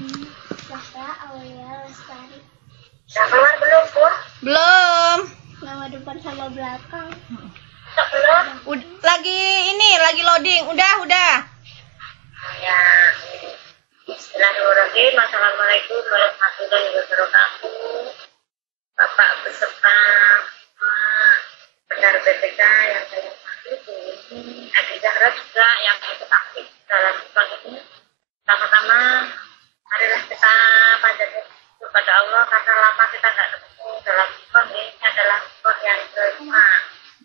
Zahra Aulia Lestari. Udah keluar belum, Pur? Belum. Nama depan sama belakang. Belum? Lagi loading. Udah. Ya. Bismillahirrahmanirrahim. Assalamualaikum warahmatullahi wabarakatuh. Bapak beserta benar BPK yang saya hormati, Adik Zahra juga yang ikut aktif dalam event ini. Pertama-tama, marilah kita panjatkan kepada Allah karena lama kita nggak ketemu dalam event ini. Adalah event yang kelima.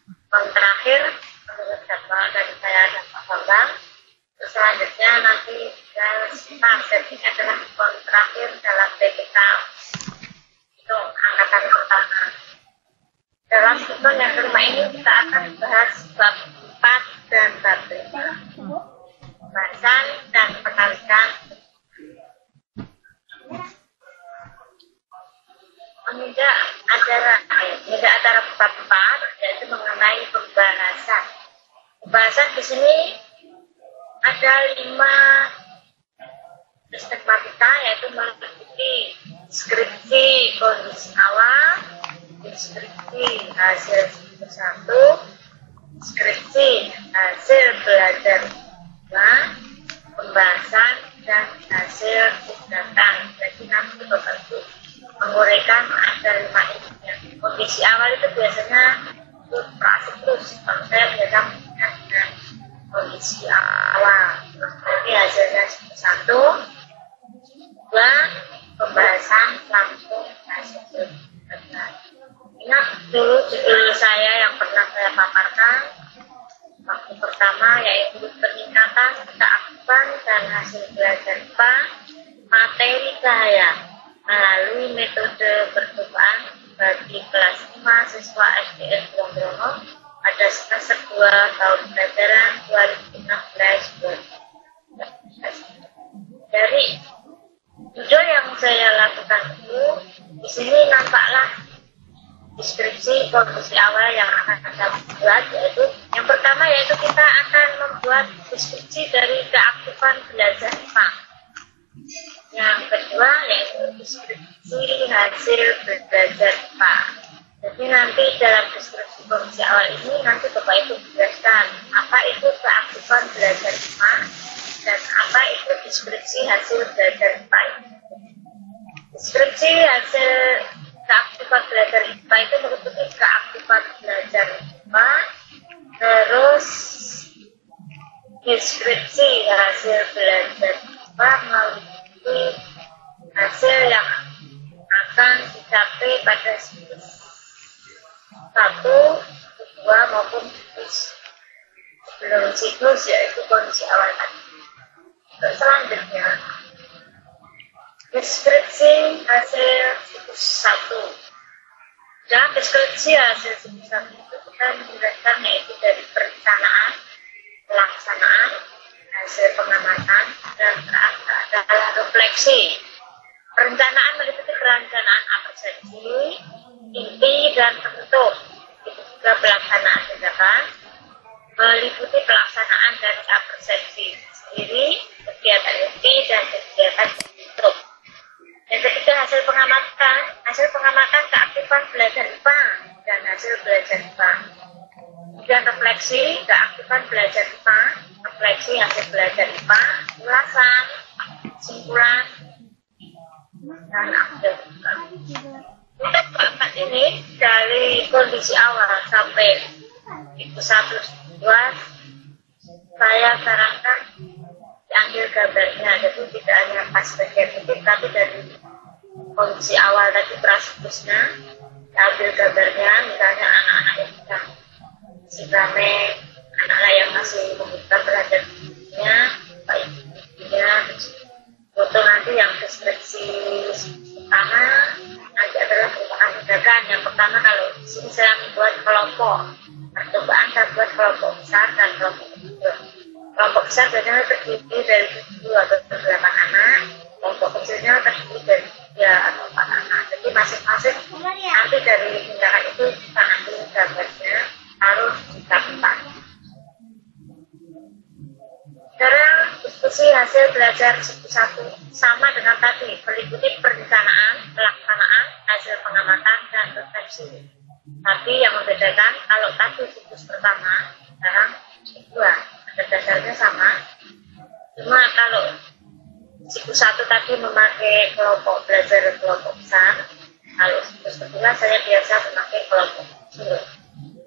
Event terakhir menurut jadwal dari saya dan Pak Bambang. Selanjutnya nanti ini adalah event terakhir dalam BPK untuk angkatan pertama. Dalam event yang kelima ini kita akan bahas bab 4 dan bab 5, pembahasan dan penarikan. Menginjak acara bab 4 yaitu mengenai pembahasan. Pembahasan di sini ada 5 sistematika, yaitu meliputi deskripsi kondisi awal, deskripsi hasil satu, deskripsi hasil belajar 2, pembahasan dan hasil tindakan. Jadi nanti Bapak Ibu menguraikan ada 5 ini. Kondisi awal itu biasanya terus saya biasa dengan kondisi awal. Nanti hasilnya 1, 2, pembahasan langsung hasil tindakan. Ingat dulu judul saya yang pernah saya paparkan waktu pertama, yaitu peningkatan keaktifan dan hasil belajar IPA materi bahaya melalui metode percobaan bagi kelas 5 siswa SDN Brono pada semester 2 tahun pelajaran 2016-2017. Dari judul yang saya lakukan itu, di sini nampaklah deskripsi kondisi awal yang akan kita buat, yaitu yang pertama yaitu kita akan membuat deskripsi dari keaktifan belajar IPA. Yang kedua yaitu deskripsi hasil belajar IPA. Jadi nanti dalam deskripsi kondisi awal ini nanti Bapak Ibu jelaskan apa itu keaktifan belajar IPA dan apa itu deskripsi hasil belajar IPA. Deskripsi hasil keaktifan belajar IPA itu meliputi keaktifan belajar IPA, terus deskripsi hasil belajar IPA meliputi hasil yang akan dicapai pada siklus 1, 2 maupun sebelum siklus, yaitu kondisi awal tadi. Selanjutnya deskripsi hasil siklus 1. Dalam deskripsi hasil siklus 1 itu kita menjelaskan yaitu dari perencanaan, pelaksanaan, hasil pengamatan, dan adalah refleksi. Perencanaan meliputi perencanaan apresiasi, inti, dan bentuk. Itu juga pelaksanaan tindakan meliputi pelaksanaan dari apresiasi sendiri, kegiatan inti, dan kegiatan bentuk. Yang ketiga hasil pengamatan. Hasil pengamatan keaktifan belajar IPA dan hasil belajar IPA. Dan refleksi keaktifan belajar IPA, refleksi hasil belajar IPA, ulasan, kesimpulan, dan akhir. Untuk bab ini dari kondisi awal sampai itu 1, 2, saya sarankan diambil gambarnya, jadi tidak hanya pas bagian titik, tapi dari kondisi awal tadi prasiklusnya diambil gambarnya. Misalnya anak-anak yang sedang rame, anak-anak yang masih membutuhkan perhatiannya, baiknya foto. Nanti yang deskripsi pertama nanti adalah merupakan tindakan. Yang pertama, kalau di sini saya membuat kelompok percobaan, saya buat kelompok besar dan kelompok kecil. Kelompok besar biasanya terdiri dari 7 atau 8 anak, kelompok kecilnya terdiri dari 3 atau 4 anak. Jadi masing-masing nanti dari tindakan itu kita ambil gambarnya, harus dicatat. Sekarang diskusi hasil belajar 1. sama dengan tadi, meliputi perencanaan, pelaksanaan, hasil pengamatan, dan refleksi. Tapi yang membedakan, kalau tadi siklus pertama, sekarang kedua, pada dasarnya sama. Cuma kalau siklus 1 tadi memakai kelompok belajar kelompok besar, kalau siklus kedua saya biasa memakai kelompok kecil.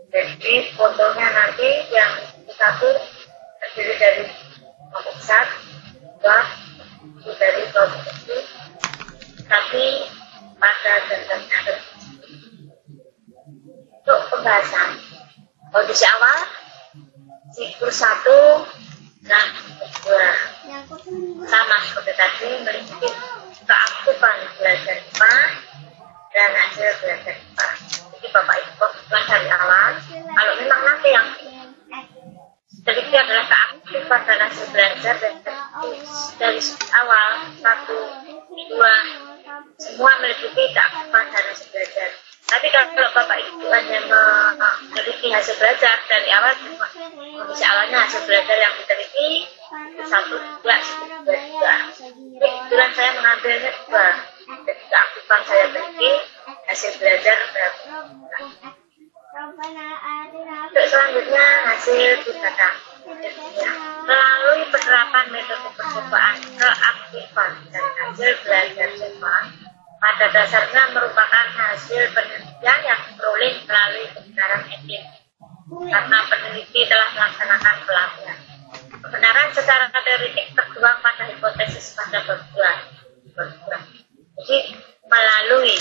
Jadi fotonya nanti yang satu terdiri dari kelompok besar, dua dari kelompok kecil, tapi pada dasarnya ada. Untuk pembahasan kondisi awal siklus 1 dan kedua sama seperti tadi, meliputi keaktifan belajar IPA dan hasil belajar IPA. Jadi Bapak Ibu fokuskan dari awal. Kalau memang nanti yang sedikit adalah keaktifan dan hasil belajar dari awal 1, 2 semua meliputi keaktifan dan hasil belajar. Tapi kalau Bapak Ibu hanya meneliti hasil belajar dari awal, kondisi awalnya hasil belajar yang diteliti 1, 2, 3. Kebetulan saya mengambilnya 2. Jadi keaktifan saya teliti, hasil belajar berapa. Untuk selanjutnya hasil tindakan. Melalui penerapan metode percobaan keaktifan dan hasil belajar Jepang, pada dasarnya merupakan hasil penelitian yang diperoleh melalui kebenaran etik karena peneliti telah melaksanakan pelatihan. Kebenaran secara teoretik tertuang pada hipotesis pada berbuah. Jadi melalui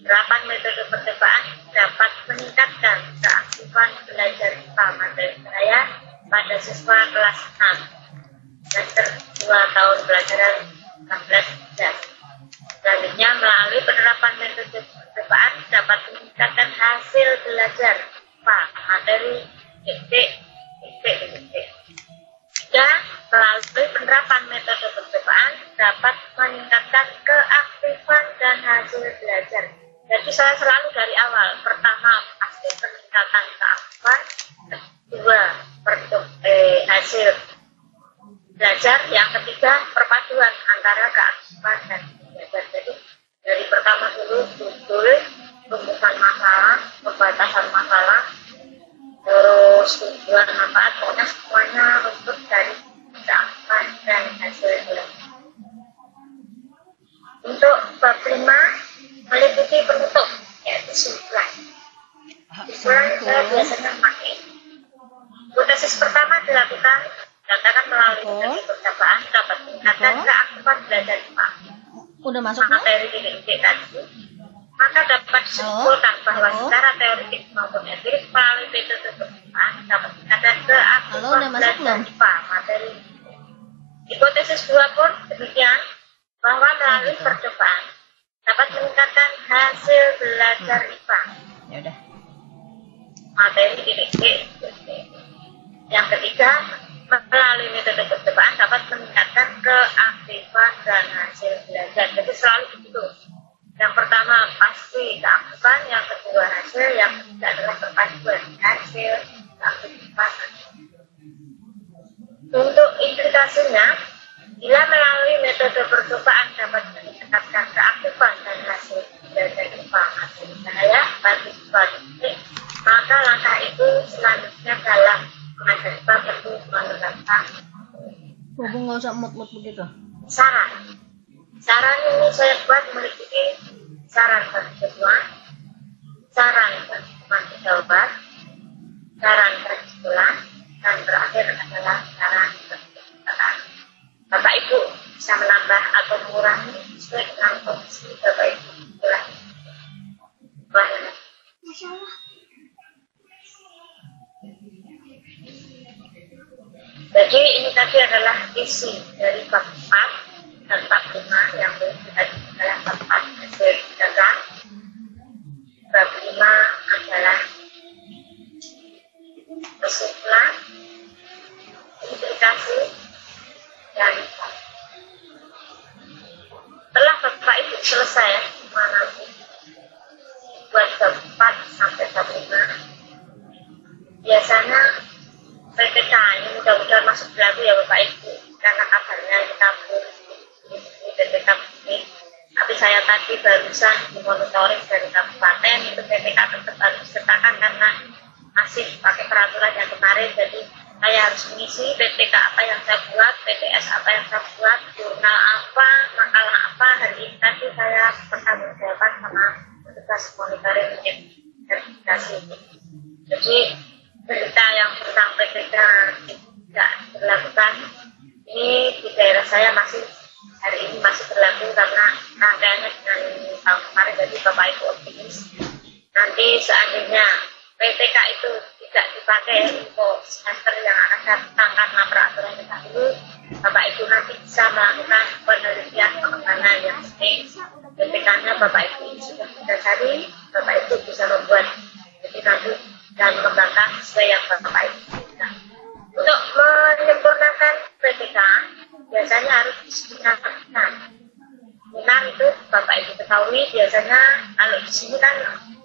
penerapan metode percobaan dapat meningkatkan keaktifan belajar IPA materi saya pada siswa kelas 6 semester 2 tahun pelajaran 16. Selanjutnya, melalui penerapan metode percobaan dapat meningkatkan hasil belajar materi titik. Dan melalui penerapan metode percobaan dapat meningkatkan keaktifan dan hasil belajar. Jadi saya selalu dari awal, pertama pasti peningkatan keaktifan, kedua hasil belajar, yang ketiga perpaduan antara keaktifan dan belajar. Jadi dari pertama dulu rumusan masalah, pembatasan masalah, terus tujuan manfaat, pokoknya semuanya rumput dari keaktifan dan hasil belajar. Untuk bab 5 meliputi penutup, yaitu simpulan. Simpulan saya biasanya pakai. Hipotesis pertama dilakukan melalui metode percobaan dapat meningkatkan keaktifan belajar IPA. Udah masuk materi titik tadi. Maka dapat disimpulkan bahwa secara teoretik maupun empiris melalui metode percobaan dapat meningkatkan keaktifan belajar IPA materi. Hipotesis 2 pun demikian, bahwa melalui percobaan dapat meningkatkan hasil belajar IPA. Ya udah. Materi titik. Yang ketiga, melalui metode percobaan dapat meningkatkan keaktifan dan hasil belajar. Jadi selalu begitu. Yang pertama pasti keaktifan, yang kedua hasil, yang ketiga adalah perpaduan hasil keaktifan. Untuk implikasinya, bila melalui metode percobaan dapat meningkatkan keaktifan dan hasil belajar IPA hasil saya bagi siswa didik, maka langkah itu selanjutnya dalam mengajar IPA perlu menerapkan nggak usah mut-mut begitu. Saran ini saya buat meliputi saran bagi kedua, saran bagi teman jawaban, saran bagi sekolah, dan terakhir adalah saran bagi peserta. Bapak Ibu bisa menambah atau mengurangi sesuai dengan kondisi Bapak Ibu sekolah. Jadi ini tadi adalah isi dari bab 4 dan bab 5 yang tadi adalah bab 4 hasil tindakan. Bab 5 adalah kesimpulan, implikasi, dan setelah Bapak Ibu selesai mana buat bab 4 sampai bab 5, biasanya PPK ini mudah-mudahan masuk berlaku ya Bapak Ibu, karena kabarnya ini kabur di PPK saya tadi barusan dimonitoring dari kabupaten, itu PPK tetap harus disertakan karena masih pakai peraturan yang kemarin. Jadi saya harus mengisi PPK apa yang saya buat, PTS apa yang saya buat, jurnal apa, makalah apa. Hari ini tadi saya bertanggung-jawaban sama petugas monitoring verifikasi. Jadi berita yang tentang PPK tidak berlakukan ini di daerah saya masih hari ini masih berlaku karena rangkaiannya dengan tahun kemarin. Jadi Bapak Ibu optimis nanti seandainya PPK itu tidak dipakai untuk semester yang akan datang karena peraturannya dahulu, Bapak Ibu nanti bisa melakukan penelitian pengembangan yang penting. PPK-nya Bapak Ibu sudah didasari, Bapak Ibu bisa membuat jadi nanti dan mengembangkan sesuai yang Bapak Ibu inginkan. Untuk menyempurnakan PPK biasanya harus disempurnakan. Seminar itu Bapak Ibu ketahui biasanya kalau di sini kan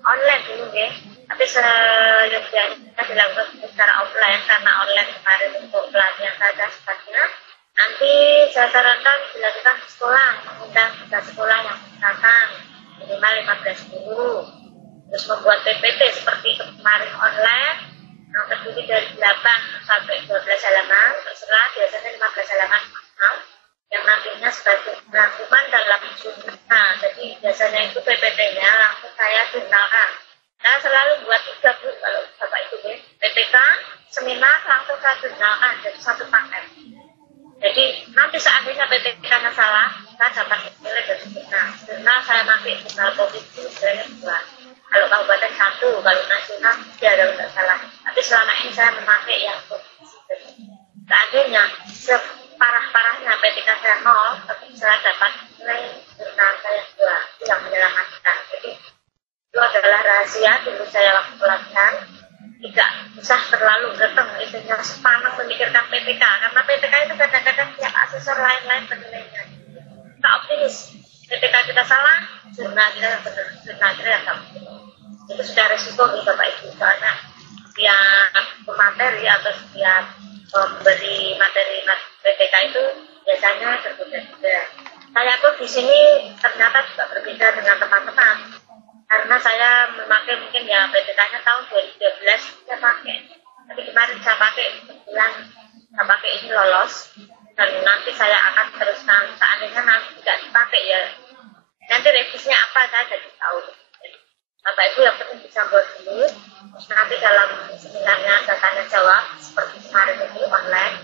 online dulu ya, tapi seyogianya dilakukan secara offline karena online kemarin untuk pelatihan saja sebagainya. Nanti saya sarankan dilakukan di sekolah, mengundang tiga sekolah yang menggunakan minimal 15 guru, terus membuat PPT seperti kemarin online yang terdiri dari 8 sampai 12 halaman, terserah biasanya 15 halaman maksimal, yang nantinya sebagai rangkuman dalam jurnal. Nah, jadi biasanya itu PPT-nya langsung saya jurnalkan. Saya selalu buat 3 Bu kalau Bapak Ibu ya. PPK, seminar langsung saya jurnalkan jadi satu paket. Jadi nanti seandainya PPK-nya salah, saya dapat nilai dari jurnal. Jurnal saya pakai jurnal provinsi sebenarnya 2. Kalau kabupaten 1, kalau nasional 3 kalau tidak salah. Tapi selama ini saya memakai yang provinsi. Seandainya separah-parahnya PPK saya 0, tapi saya dapat nilai jurnal saya 2. Itu yang menyelamatkan. Jadi itu adalah rahasia dulu saya waktu pelatihan. Tidak usah terlalu geteng isinya sepanang memikirkan PPK, karena PPK itu kadang-kadang tiap asesor lain-lain penilainya. Kita optimis, PPK kita salah, jurnal kita yang benar, jurnal kita yang salah. Itu sudah resiko nih Bapak Ibu, soalnya setiap pemateri atau setiap memberi materi PPK itu biasanya berbeda-beda. Saya pun di sini ternyata juga berbeda dengan teman-teman. Karena saya memakai mungkin ya PPK-nya tahun 2012 saya pakai. Tapi kemarin saya pakai kebetulan saya pakai ini lolos. Dan nanti saya akan teruskan seandainya nanti tidak dipakai ya. Nanti revisinya apa saya jadi tahu. Bapak Ibu yang penting bisa buat dulu. Terus nanti dalam seminarnya saya tanya jawab seperti kemarin itu online.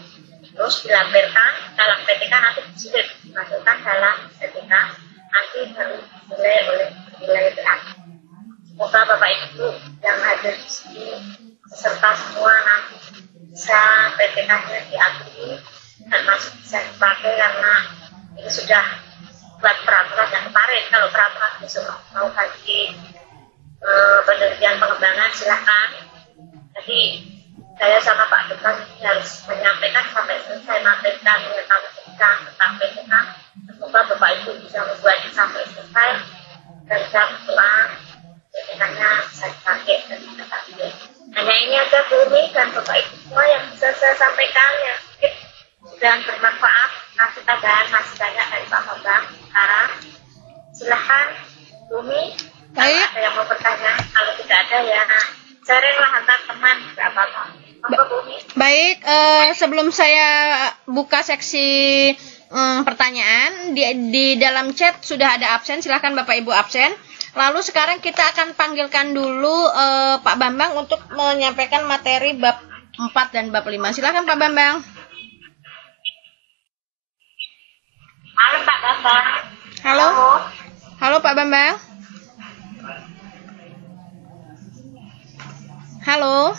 Terus dilampirkan dalam PPK nanti sudah dimasukkan dalam PPK. Nanti baru dinilai oleh nilai berat. Semoga Bapak Ibu yang hadir di sini beserta semua nanti bisa PPK-nya diakui dan masih bisa dipakai karena ini sudah buat peraturan yang kemarin. Kalau peraturan besok mau ganti penelitian pengembangan silahkan. Jadi saya sama Pak Dekan harus menyampaikan sampai selesai materi kami tentang PPK. Semoga Bapak Ibu bisa membuatnya sampai selesai dan saya pulang PPK-nya bisa dipakai dan dipakai. Hanya ini aja Bu Umi dan Bapak Ibu semua yang bisa saya sampaikan ya. Dan bermanfaat, kasih tambahan masih banyak dari Pak Bambang. Sekarang silahkan Bu Umi. Kalau ada yang mau bertanya, kalau tidak ada ya sharing lah antar teman, tidak apa-apa. Baik, sebelum saya buka seksi pertanyaan, di dalam chat sudah ada absen, silahkan Bapak Ibu absen. Lalu sekarang kita akan panggilkan dulu Pak Bambang untuk menyampaikan materi bab 4 dan bab 5. Silahkan Pak Bambang. Halo Pak Bambang. Halo. Halo Pak Bambang. Halo.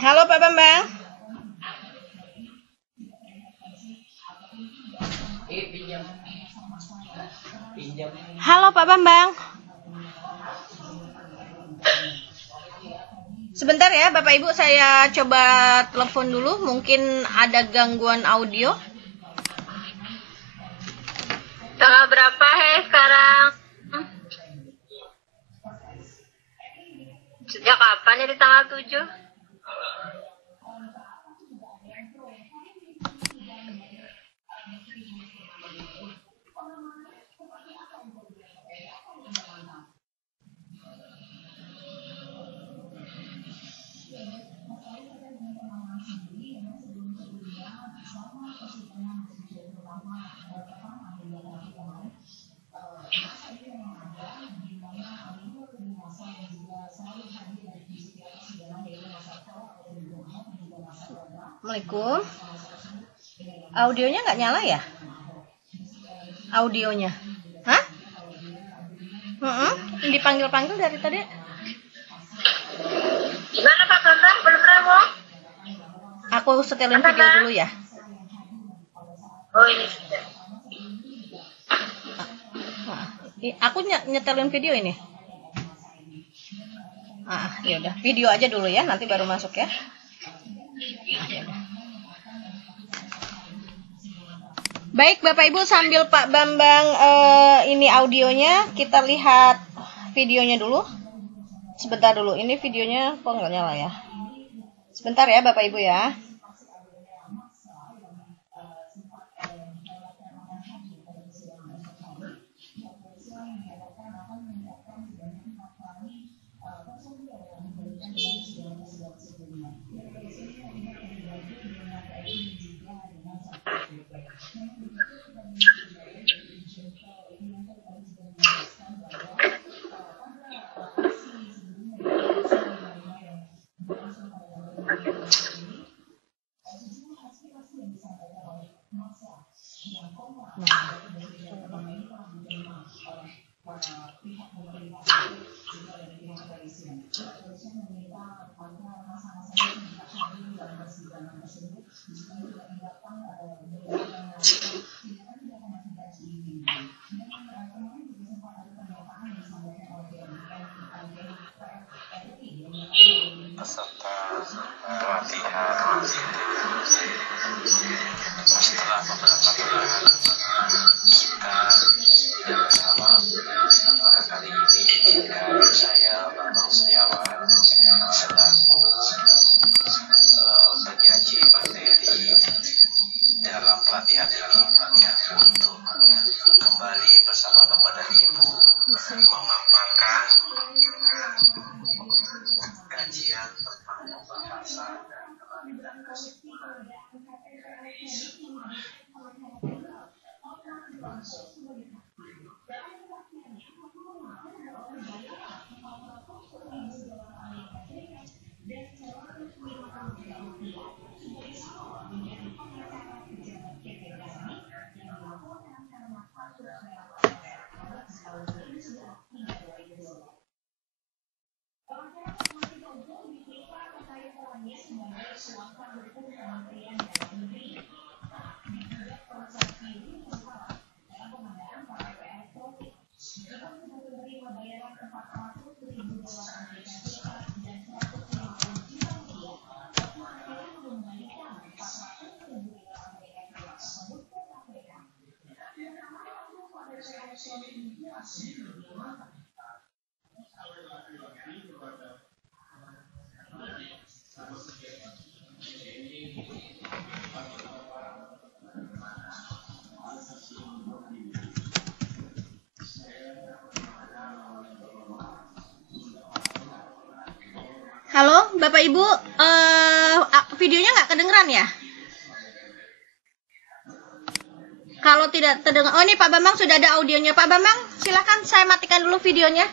Halo Pak Bambang. Halo Pak Bambang. Sebentar ya Bapak Ibu, saya coba telepon dulu, mungkin ada gangguan audio. Tanggal berapa sekarang? Sejak kapan jadi tanggal 7? Assalamualaikum. Audionya nggak nyala ya? Audionya. Hah? Dipanggil-panggil dari tadi. Gimana Pak Bambang? Belum rewok? Aku setelin video dulu ya. Oh ini sudah. Aku nyetelin video ini. Ya udah, video aja dulu ya, nanti baru masuk ya. Baik Bapak Ibu, sambil Pak Bambang ini audionya, kita lihat videonya dulu. Sebentar dulu, ini videonya kok nggak nyala ya. Sebentar ya Bapak Ibu ya. Peserta pelatihan setelah beberapa bulan kita bersama. Pada kali ini izinkan saya Bambang Setiawan selaku penyaji materi dalam pelatihan ini untuk kembali bersama Bapak dan Ibu memaparkan kajian tentang bahasa dan komunikasi. Halo Bapak Ibu, videonya nggak kedengeran ya? Kalau tidak terdengar, oh ini Pak Bambang sudah ada audionya. Pak Bambang, silakan saya matikan dulu videonya.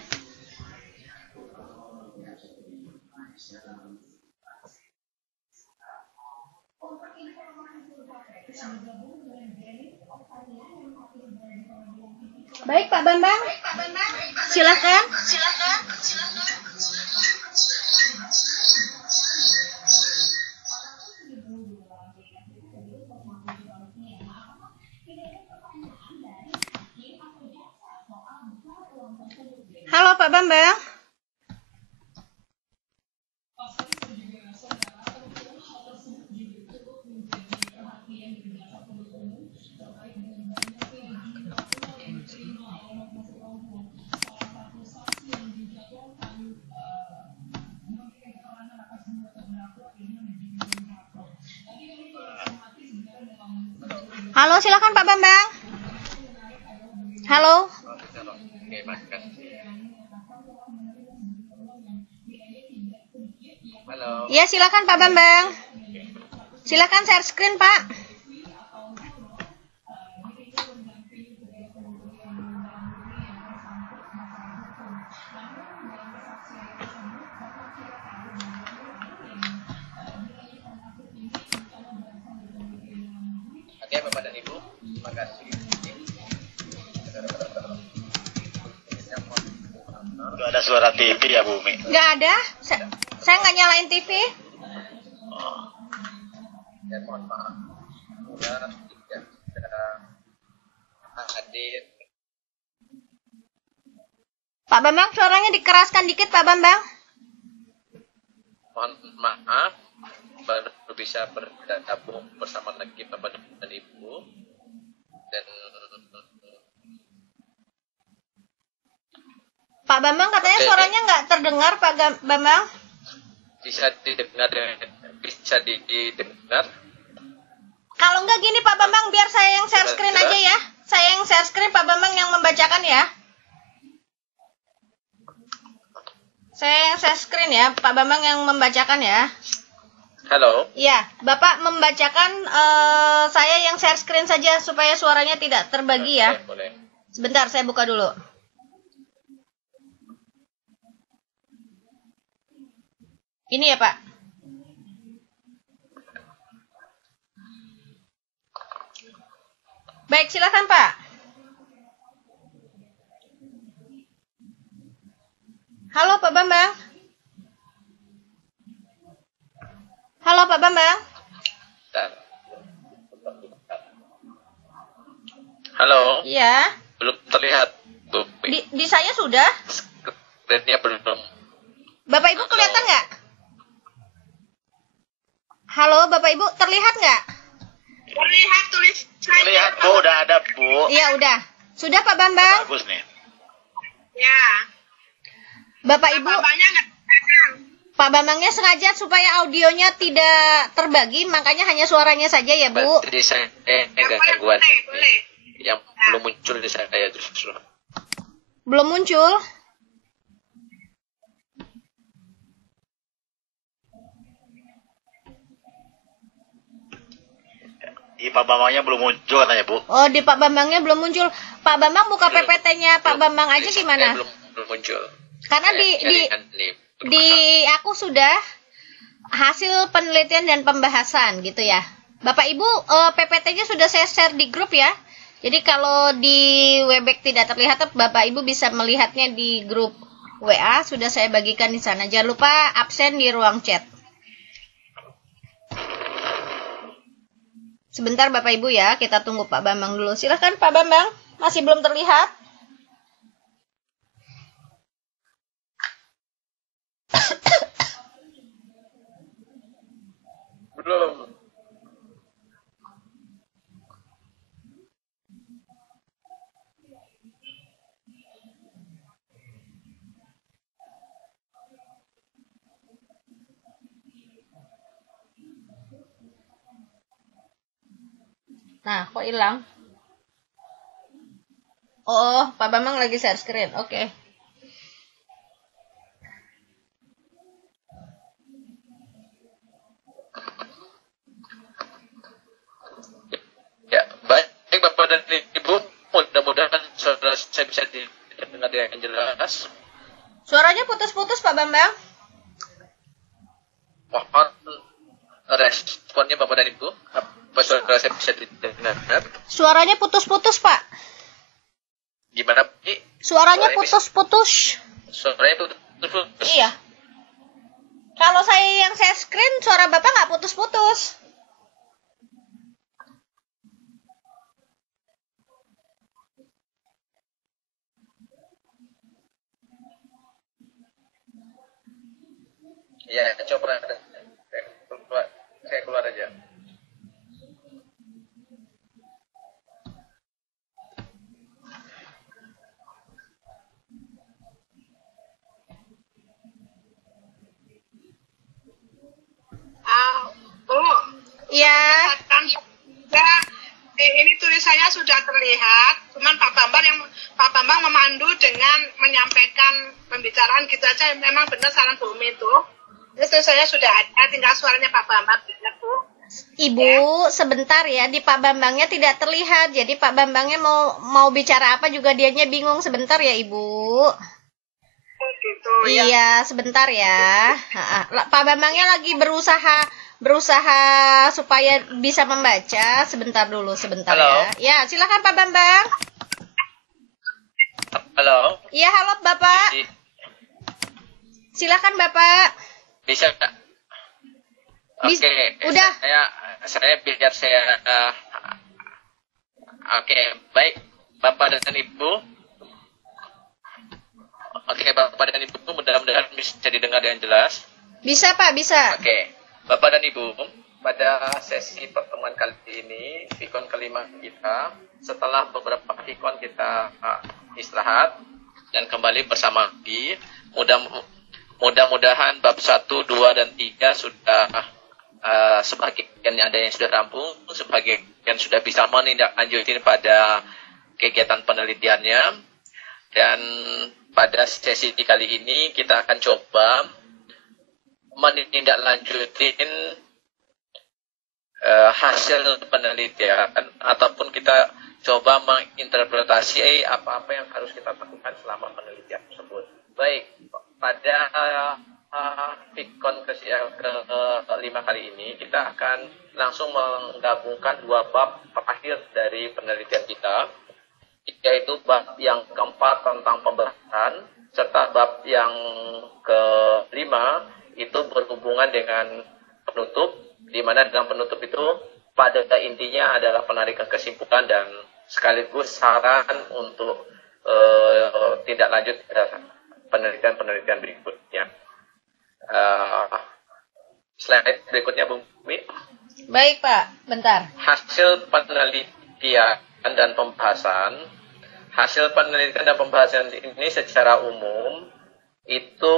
Baik Pak Bambang, silakan. Halo Pak Bambang. Halo, silakan Pak Bambang. Halo. Halo. Ya, silakan Pak Bambang. Silakan share screen, Pak. Bapak dan Ibu. Terima kasih. Nggak ada suara TV ya Bu Umi? Nggak ada. Saya nggak nyalain TV. Dan mohon maaf bila tidak bisa hadir. Pak Bambang, suaranya dikeraskan dikit Pak Bambang. Mohon maaf baru bisa bergabung bersama lagi Bapak dan Ibu. Dan Pak Bambang katanya suaranya nggak terdengar Pak Bambang. bisa didengar. Kalau nggak gini Pak Bambang, biar saya yang share screen aja ya. Saya yang share screen, Pak Bambang yang membacakan ya. Saya yang share screen ya, Pak Bambang yang membacakan ya. Halo. Iya, Bapak membacakan, saya yang share screen saja supaya suaranya tidak terbagi ya. Boleh. Sebentar, saya buka dulu. Ini ya Pak. Baik, silakan Pak. Halo Pak Bambang. Halo Pak Bambang. Halo. Iya. Belum terlihat, Bu. Di saya sudah. Screen-nya belum. Bapak Ibu kelihatan nggak? Halo Bapak Ibu, terlihat nggak? Terlihat tulisannya. Lihat Bu, udah ada Bu. Iya udah. Sudah Pak Bambang. Bagus nih. Ya. Bapak Ibu. Bapaknya nggak. Pak Bambangnya sengaja supaya audionya tidak terbagi, makanya hanya suaranya saja ya Bu. Jadi saya enggak Boleh, gangguan. boleh. Yang belum muncul di saya justru. Belum muncul. Di Pak Bambangnya belum muncul katanya Bu. Oh, di Pak Bambangnya belum muncul. Pak Bambang buka PPT-nya Pak Bambang aja Saya gimana? belum muncul. Karena di aku sudah hasil penelitian dan pembahasan gitu ya. Bapak Ibu, PPT-nya sudah saya share di grup ya. Jadi kalau di Webex tidak terlihat, Bapak Ibu bisa melihatnya di grup WA, sudah saya bagikan di sana. Jangan lupa absen di ruang chat. Sebentar Bapak Ibu ya, kita tunggu Pak Bambang dulu. Silahkan Pak Bambang, masih belum terlihat. Belum. Nah, kok hilang? Oh, Pak Bambang lagi share screen. Oke. Ya, baik Bapak dan Ibu, mudah-mudahan saudara saya bisa didengar dengan jelas. Suaranya putus-putus Pak Bambang. Mohon responnya Bapak dan Ibu. Apa saudara saya bisa didengar? Suaranya putus-putus Pak. Gimana, Pi? Suaranya putus-putus. Suaranya putus-putus. Iya. Kalau saya yang share screen, suara Bapak nggak putus-putus. Ya, coba saya keluar aja. Bu, Iya. kan ini tulisannya sudah terlihat, cuman Pak Bambang memandu dengan menyampaikan pembicaraan gitu aja. Memang benar saran Bu Umi itu. Ini tulisannya sudah ada, tinggal suaranya Pak Bambang benar Bu. Ibu, sebentar ya, di Pak Bambangnya tidak terlihat. Jadi Pak Bambangnya mau bicara apa juga dianya bingung. Sebentar ya, Ibu. Oh gitu ya. Iya, sebentar ya. Pak Bambangnya lagi berusaha berusaha supaya bisa membaca. Sebentar Halo. ya. Ya, silakan Pak Bambang. Halo. Iya, halo Bapak. Silakan Bapak. Bisa nggak? Oke. Udah. Saya biar saya. Oke, baik, Bapak dan Ibu. Oke, Bapak dan Ibu, mudah-mudahan bisa didengar dengan jelas. Bisa Pak, bisa. Oke, Bapak dan Ibu, pada sesi pertemuan kali ini, Vikon kelima kita, setelah beberapa Vikon kita istirahat dan kembali bersama lagi, mudah-mudahan bab 1, 2, dan 3 sudah sebagian ada yang sudah rampung, sebagian sudah bisa menindaklanjuti pada kegiatan penelitiannya. Dan pada sesi kali ini kita akan coba menindaklanjutin hasil penelitian, ataupun kita coba menginterpretasi apa-apa yang harus kita lakukan selama penelitian tersebut. Baik, pada Vikon ke-5 kali ini kita akan langsung menggabungkan 2 bab terakhir dari penelitian kita, yaitu bab yang keempat tentang pembahasan, serta bab yang ke-5 itu berhubungan dengan penutup, di mana dalam penutup itu pada intinya adalah penarikan kesimpulan dan sekaligus saran untuk tindak lanjut penelitian berikutnya. Slide berikutnya, Bu Mi. Baik Pak, bentar. Hasil penelitian dan pembahasan. Hasil penelitian dan pembahasan ini secara umum itu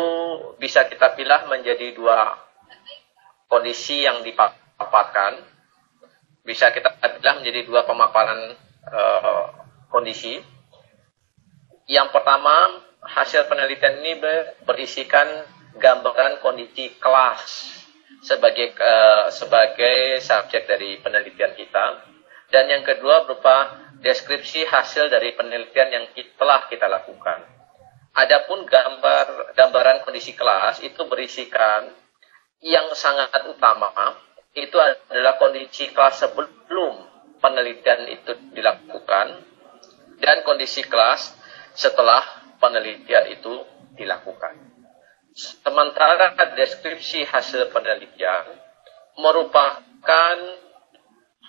bisa kita pilah menjadi 2 kondisi yang dipaparkan. Bisa kita pilah menjadi 2 pemaparan kondisi. Yang pertama, hasil penelitian ini berisikan gambaran kondisi kelas sebagai subjek dari penelitian kita, dan yang kedua berupa deskripsi hasil dari penelitian yang telah kita lakukan. Adapun gambaran kondisi kelas itu berisikan yang sangat utama itu adalah kondisi kelas sebelum penelitian itu dilakukan dan kondisi kelas setelah penelitian itu dilakukan. Sementara deskripsi hasil penelitian merupakan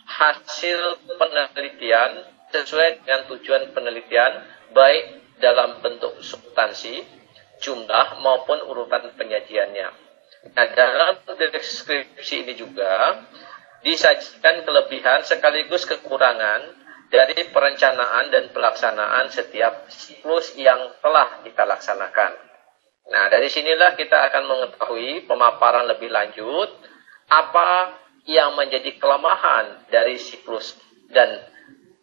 hasil penelitian sesuai dengan tujuan penelitian, baik dalam bentuk substansi, jumlah, maupun urutan penyajiannya. Nah, dalam deskripsi ini juga disajikan kelebihan sekaligus kekurangan dari perencanaan dan pelaksanaan setiap siklus yang telah kita laksanakan. Nah, dari sinilah kita akan mengetahui pemaparan lebih lanjut apa yang menjadi kelemahan dari siklus, dan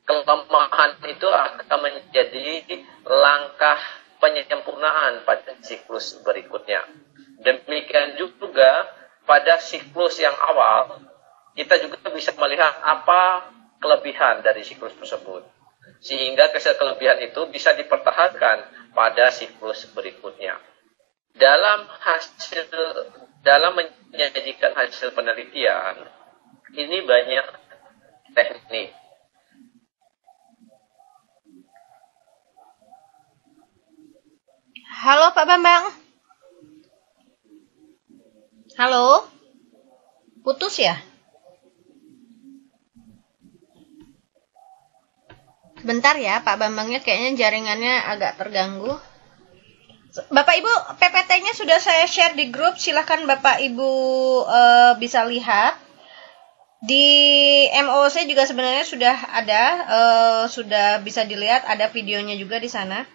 kelemahan itu akan menjadi langkah penyempurnaan pada siklus berikutnya. Demikian juga pada siklus yang awal, kita juga bisa melihat apa kelebihan dari siklus tersebut, sehingga kelebihan itu bisa dipertahankan pada siklus berikutnya. Dalam menyajikan hasil penelitian, ini banyak teknik. Halo Pak Bambang. Halo. Putus ya? Bentar ya, Pak Bambangnya kayaknya jaringannya agak terganggu. Bapak Ibu, PPT-nya sudah saya share di grup, silahkan Bapak Ibu bisa lihat. Di MOC juga sebenarnya sudah ada, sudah bisa dilihat, ada videonya juga di sana.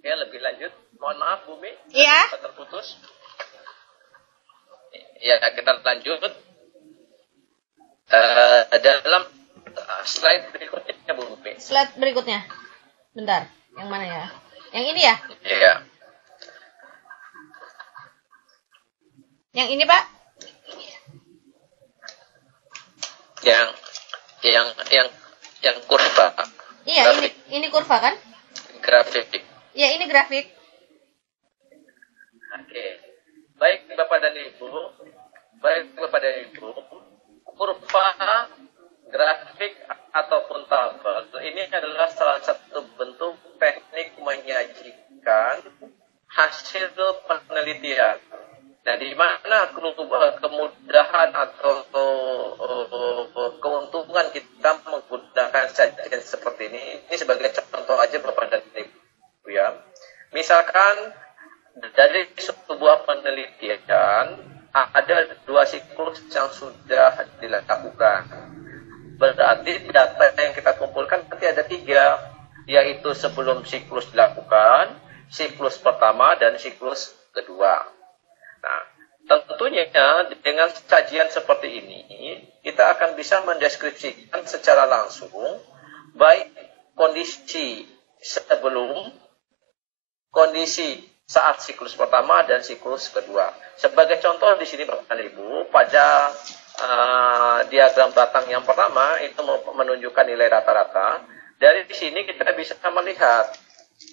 Ya, lebih lanjut, mohon maaf Bu Mi, Iya. terputus. Ya, kita lanjut. Dalam slide berikutnya Bu Mi. Slide berikutnya. Bentar, yang mana ya? Yang ini ya? Iya. Yang ini, Pak? Yang kurva. Iya, grafik. ini kurva kan? Grafik. Iya, ini grafik. Oke. Baik Bapak dan Ibu, kurva, grafik ataupun tabel ini adalah salah satu bentuk teknik menyajikan hasil penelitian. Nah, di mana kemudahan atau keuntungan kita menggunakan sajian seperti ini sebagai contoh aja Bapak dan Ibu ya. Misalkan dari sebuah penelitian ada 2 siklus yang sudah dilakukan. Berarti data yang kita kumpulkan nanti ada 3, yaitu sebelum siklus dilakukan, siklus pertama, dan siklus kedua. Nah, tentunya dengan sajian seperti ini, kita akan bisa mendeskripsikan secara langsung baik kondisi sebelum, kondisi saat siklus pertama dan siklus kedua. Sebagai contoh di sini Bapak dan Ibu, pada diagram batang yang pertama itu menunjukkan nilai rata-rata. Dari sini kita bisa melihat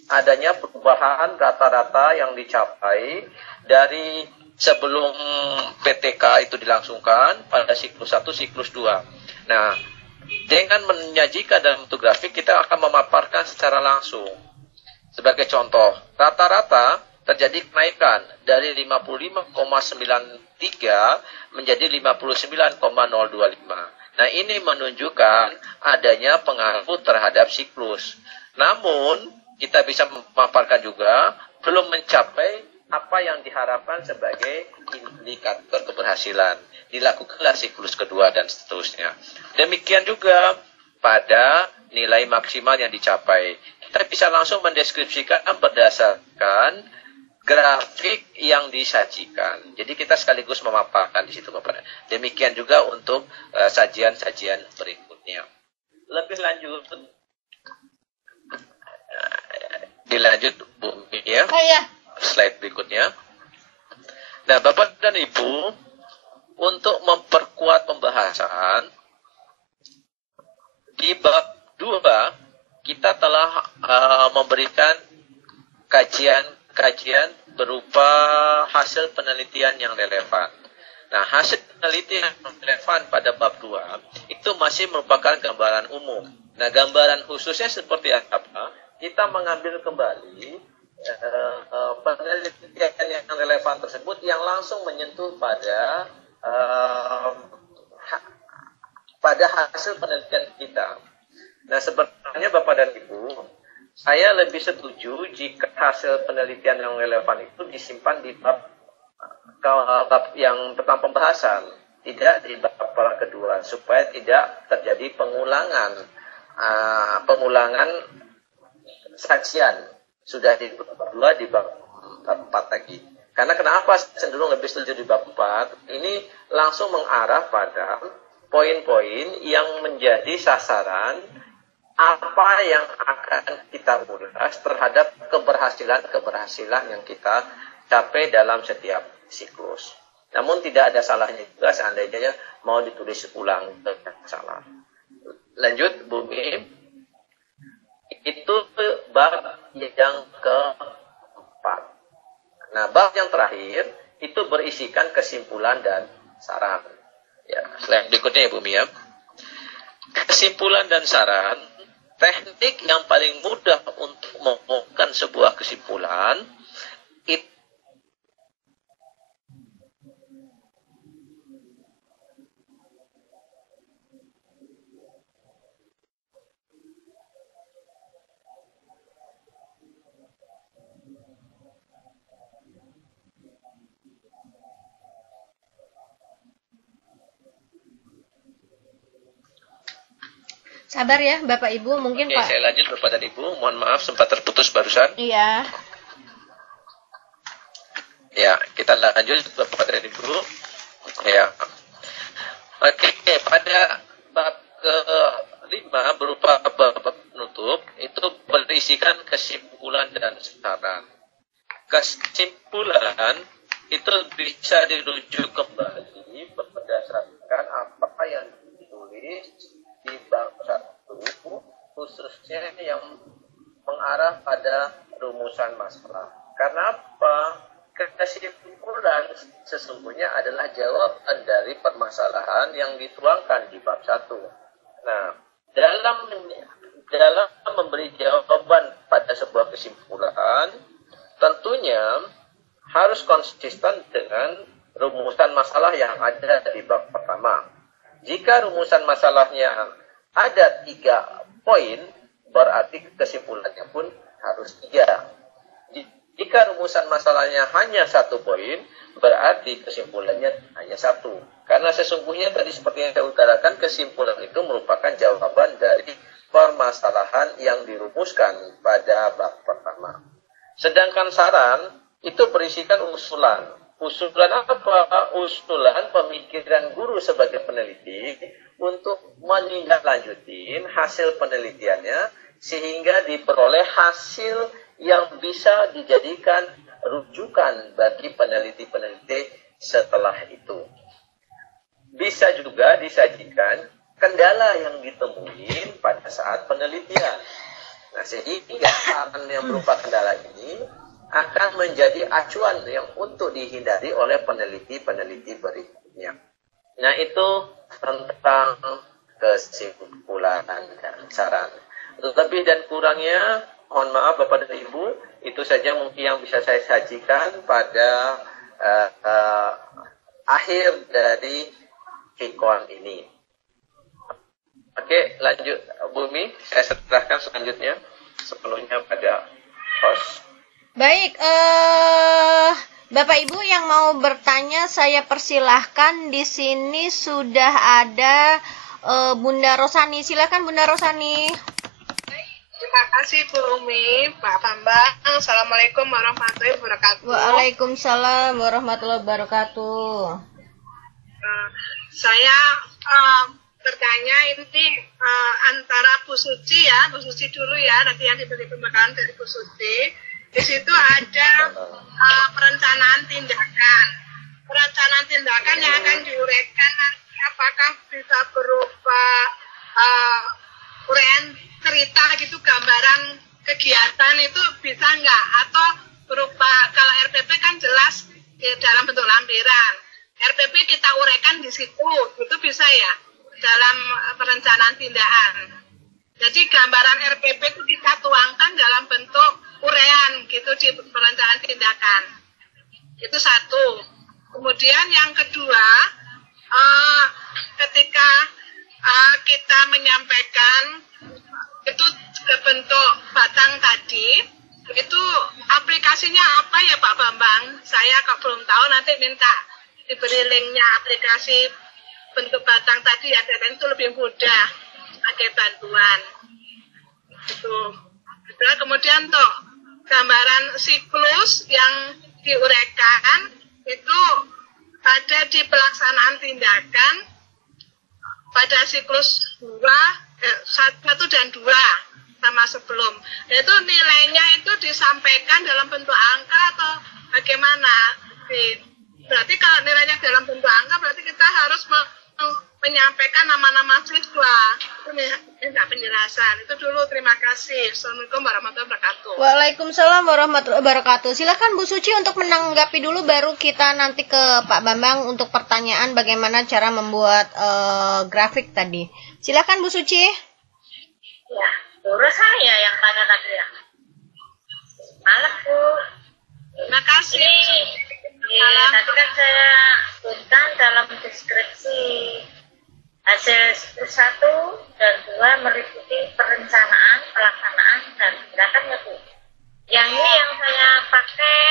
adanya perubahan rata-rata yang dicapai dari sebelum PTK itu dilangsungkan pada siklus 1, siklus 2. Nah, dengan menyajikan dalam bentuk grafik, kita akan memaparkan secara langsung. Sebagai contoh, rata-rata terjadi kenaikan dari 55,93 menjadi 59,025. Nah, ini menunjukkan adanya pengaruh terhadap siklus. Namun, kita bisa memaparkan juga belum mencapai apa yang diharapkan sebagai indikator keberhasilan. Dilakukanlah siklus kedua dan seterusnya. Demikian juga pada nilai maksimal yang dicapai. Kita bisa langsung mendeskripsikan berdasarkan grafik yang disajikan. Jadi kita sekaligus memaparkan di situ Bapak. Demikian juga untuk sajian-sajian berikutnya. Lebih lanjut, dilanjut Bumi ya. Oh iya. Slide berikutnya. Nah, Bapak dan Ibu, untuk memperkuat pembahasan di bab 2 kita telah memberikan kajian berupa hasil penelitian yang relevan. Nah, hasil penelitian yang relevan pada bab 2 itu masih merupakan gambaran umum. Nah, gambaran khususnya seperti apa? Kita mengambil kembali penelitian yang relevan tersebut yang langsung menyentuh pada hasil penelitian kita. Nah, sebenarnya Bapak dan Ibu, saya lebih setuju jika hasil penelitian yang relevan itu disimpan di bab yang tentang pembahasan, tidak di bab kedua, supaya tidak terjadi pengulangan sajian. Sudah di bab 2, di bab 4 lagi. Karena kenapa cenderung lebih setuju di bab 4? Ini langsung mengarah pada poin-poin yang menjadi sasaran apa yang akan kita ulas terhadap keberhasilan yang kita capai dalam setiap siklus. Namun tidak ada salahnya juga seandainya mau ditulis ulang, tidak salah. Lanjut, Bumi. Itu bab yang keempat. Nah, bab yang terakhir itu berisikan kesimpulan dan saran. Ya, slide berikutnya ya, Bumi ya. Kesimpulan dan saran, teknik yang paling mudah untuk mengumumkan sebuah kesimpulan itu Sabar ya Bapak Ibu, mungkin Oke, Pak. saya lanjut Bapak dan Ibu. Mohon maaf sempat terputus barusan. Iya. Ya, kita lanjut Bapak dan Ibu. Ya. Oke, pada bab ke-5 berupa bab penutup itu berisikan kesimpulan dan saran. Kesimpulan itu bisa dirujuk kembali berdasarkan apa yang ditulis di bab 1, khususnya yang mengarah pada rumusan masalah. Karena apa? Kesimpulan adalah jawaban dari permasalahan yang dituangkan di bab 1. Nah, dalam memberi jawaban pada sebuah kesimpulan, tentunya harus konsisten dengan rumusan masalah yang ada di bab pertama. Jika rumusan masalahnya ada 3 poin, berarti kesimpulannya pun harus 3. Jika rumusan masalahnya hanya 1 poin, berarti kesimpulannya hanya 1. Karena sesungguhnya tadi seperti yang saya utarakan, kesimpulan itu merupakan jawaban dari permasalahan yang dirumuskan pada bab pertama. Sedangkan saran itu berisikan usulan. Usulan apa? Usulan pemikiran guru sebagai peneliti untuk menindaklanjutin hasil penelitiannya sehingga diperoleh hasil yang bisa dijadikan rujukan bagi peneliti-peneliti setelah itu. Bisa juga disajikan kendala yang ditemui pada saat penelitian. Nah, sehingga saran yang berupa kendala ini akan menjadi acuan yang untuk dihindari oleh peneliti-peneliti berikutnya. Nah, itu tentang kesimpulan dan saran. Lebih dan kurangnya, mohon maaf Bapak dan Ibu, itu saja mungkin yang bisa saya sajikan pada akhir dari Fikon ini. Oke, lanjut Bumi, saya serahkan selanjutnya sepenuhnya pada host. Baik, Bapak Ibu yang mau bertanya saya persilahkan. Di sini sudah ada Bunda Rosani. Silakan Bunda Rosani. Terima kasih Bu Umi, Pak Bambang. Assalamualaikum warahmatullahi wabarakatuh. Waalaikumsalam warahmatullahi wabarakatuh. Saya bertanya ini antara Bu Suci ya, Bu Suci dulu ya, nanti yang diberi pembekalan dari Bu Suci. Di situ ada perencanaan tindakan. Perencanaan tindakan yang akan diuraikan nanti apakah bisa berupa uraian cerita gitu, gambaran kegiatan itu bisa nggak? Atau berupa, kalau RPP kan jelas dalam bentuk lampiran. RPP kita uraikan di situ, itu bisa ya dalam perencanaan tindakan. Jadi gambaran RPP itu kita tuangkan dalam bentuk uraian gitu di perencanaan tindakan. Itu satu. Kemudian yang kedua, ketika kita menyampaikan itu ke bentuk batang tadi, itu aplikasinya apa ya Pak Bambang? Saya kok belum tahu, nanti minta diberi linknya aplikasi bentuk batang tadi ya, dan itu lebih mudah pakai bantuan. Itu. Kemudian tuh gambaran siklus yang diuraikan itu ada di pelaksanaan tindakan pada siklus 1 dan 2 sama sebelum. Itu nilainya itu disampaikan dalam bentuk angka atau bagaimana? Berarti kalau nilainya dalam bentuk angka berarti kita harus menyampaikan nama-nama siswa. Itu minta penjelasan. Itu dulu, terima kasih. Assalamualaikum warahmatullahi wabarakatuh. Waalaikumsalam warahmatullahi wabarakatuh. Silakan Bu Suci untuk menanggapi dulu, baru kita nanti ke Pak Bambang untuk pertanyaan bagaimana cara membuat grafik tadi. Silakan Bu Suci. Ya, terus saya yang tanya tadi ya. Malam Bu. Terima kasih. Tadi kan saya sebutkan dalam deskripsi hasil 1 dan 2 meliputi perencanaan, pelaksanaan, dan tindakan ya Bu. Yang ini yang saya pakai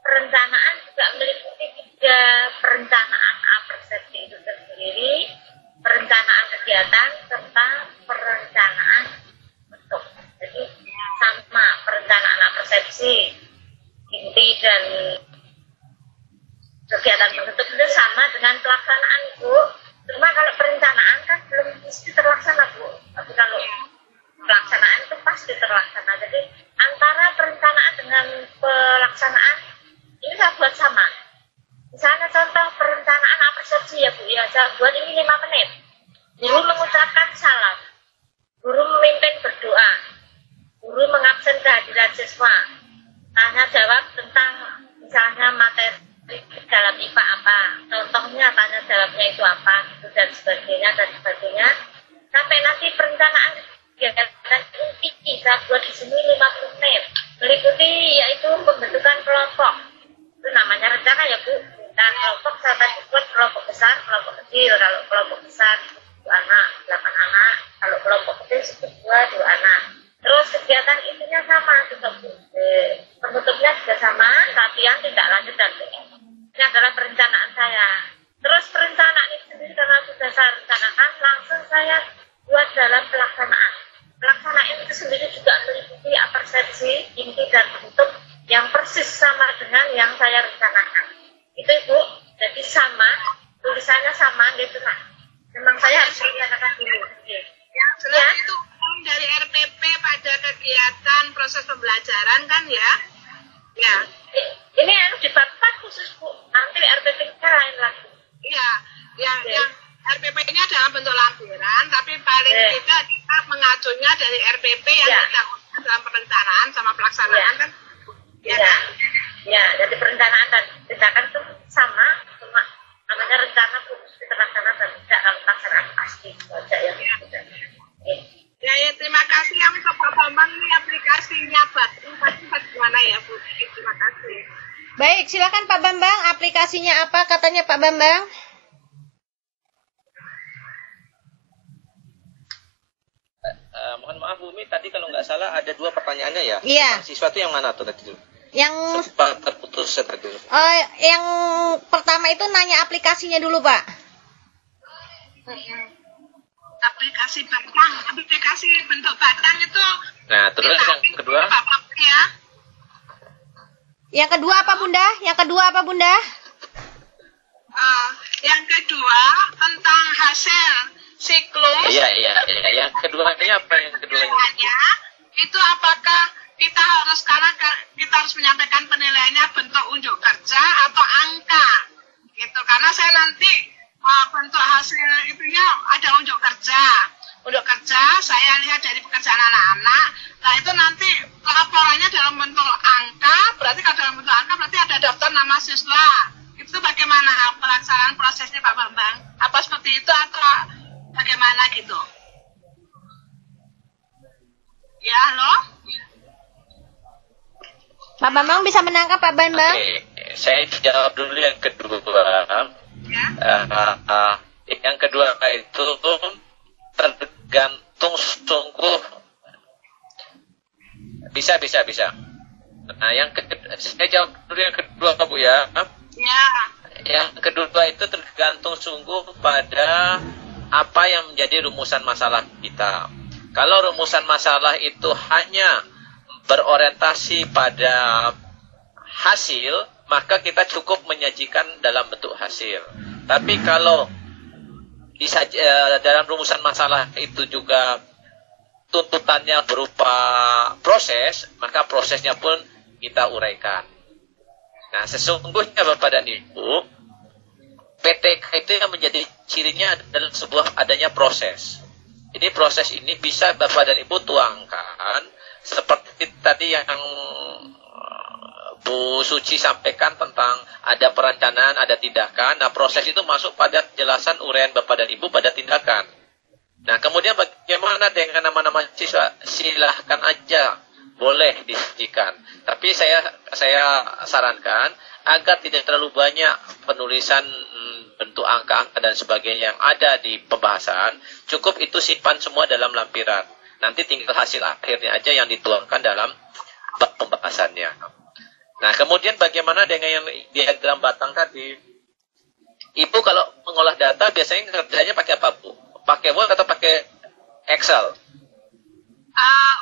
perencanaan juga meliputi 3 perencanaan persepsi itu sendiri, perencanaan kegiatan, serta perencanaan bentuk. Jadi sama perencanaan persepsi, inti dan kegiatan bentuk itu sama dengan pelaksanaan Bu. Cuma kalau perencanaan kan belum pasti terlaksana Bu. Tapi kalau pelaksanaan itu pasti terlaksana. Jadi antara perencanaan dengan pelaksanaan ini saya buat sama. Misalnya contoh perencanaan persepsi ya Bu ya, saya buat ini 5 menit. Guru mengucapkan salam, guru memimpin berdoa, guru mengabsen kehadiran siswa, tanya jawab tentang misalnya materi dalam IPA apa, contoh dibuat di sini 50 menit. Meliputi yaitu pembentukan kelompok. Itu namanya rencana ya Bu. Dan kelompok saya tadi buat kelompok besar, kelompok kecil. Kalau kelompok besar 2 anak, 8 anak. Kalau kelompok kecil 2 anak. Terus kegiatan intinya sama juga Bu. Penutupnya juga sama, latihan tindak lanjut dan PM. Ini adalah perencanaan saya. Terus perencanaan itu sendiri karena sudah saya rencanakan, langsung saya buat dalam pelaksanaan. Pelaksanaan itu sendiri juga meliputi persepsi, inti dan bentuk yang persis sama dengan yang saya rencanakan. Itu Ibu, jadi sama, tulisannya sama gitu Pak. Memang saya harus rencanakan dulu. Ya, selain itu dari RPP pada kegiatan proses pembelajaran kan ya? Ya. Ini yang di bab 4 khusus Bu, nanti RPP-nya lain lagi. Iya, yang RPP-nya dalam bentuk lampiran, tapi paling tidak kita mengacunya dari RPP yang kita gunakan dalam perencanaan sama pelaksanaan kan? Ya, jadi perencanaan dan tindakan itu sama, cuma namanya rencana khusus kita laksanakan dan tidak kalau pelaksanaan pasti saja yang Ya, terima kasih yang untuk Pak Bambang ini aplikasinya Batu pasti bagaimana ya Bu? Terima kasih. Baik, silakan Pak Bambang, aplikasinya apa katanya Pak Bambang? Mohon maaf Bumi, tadi kalau nggak salah ada 2 pertanyaannya ya? Iya. Siswa itu yang mana tuh tadi? Yang Sempat terputus tadi. yang pertama itu nanya aplikasinya dulu Pak. Aplikasi batang, aplikasi bentuk batang itu. Nah, terus yang kedua? Ya. Yang kedua apa Bunda? Yang kedua tentang hasil siklus. Iya. Yang kedua ini apa yang kedua ini? Itu apakah kita harus karena kita harus menyampaikan penilaiannya bentuk unjuk kerja atau angka? Gitu. Karena saya nanti bentuk hasil itunya ada unjuk kerja. Unjuk kerja saya lihat dari pekerjaan anak-anak. Nah itu nanti laporannya dalam bentuk angka. Berarti kalau dalam bentuk angka berarti ada daftar nama siswa. Itu bagaimana pelaksanaan prosesnya Pak Bambang? Apa seperti itu atau bagaimana gitu? Ya, halo? Pak Bambang bisa menangkap Pak Bambang? Oke, saya jawab dulu yang kedua. Ya. Yang kedua itu tergantung sungguh. Bisa. Nah, saya jawab dulu yang kedua Bu ya. Ya. Yang kedua itu tergantung sungguh pada apa yang menjadi rumusan masalah kita. Kalau rumusan masalah itu hanya berorientasi pada hasil, maka kita cukup menyajikan dalam bentuk hasil. Tapi kalau dalam rumusan masalah itu juga tuntutannya berupa proses, maka prosesnya pun kita uraikan. Nah, sesungguhnya Bapak dan Ibu, PTK itu yang menjadi cirinya adalah sebuah adanya proses. Jadi proses ini bisa Bapak dan Ibu tuangkan seperti tadi yang Bu Suci sampaikan tentang ada perencanaan, ada tindakan. Nah, proses itu masuk pada penjelasan uraian Bapak dan Ibu pada tindakan. Nah, kemudian bagaimana dengan nama-nama siswa? Silahkan aja, boleh disajikan. Tapi saya sarankan agar tidak terlalu banyak penulisan bentuk angka-angka dan sebagainya yang ada di pembahasan. Cukup itu simpan semua dalam lampiran. Nanti tinggal hasil akhirnya aja yang dituangkan dalam pembahasannya. Nah, kemudian bagaimana dengan yang diagram batang tadi? Ibu kalau mengolah data biasanya kerjanya pakai apa, Bu? Pakai Word atau pakai Excel?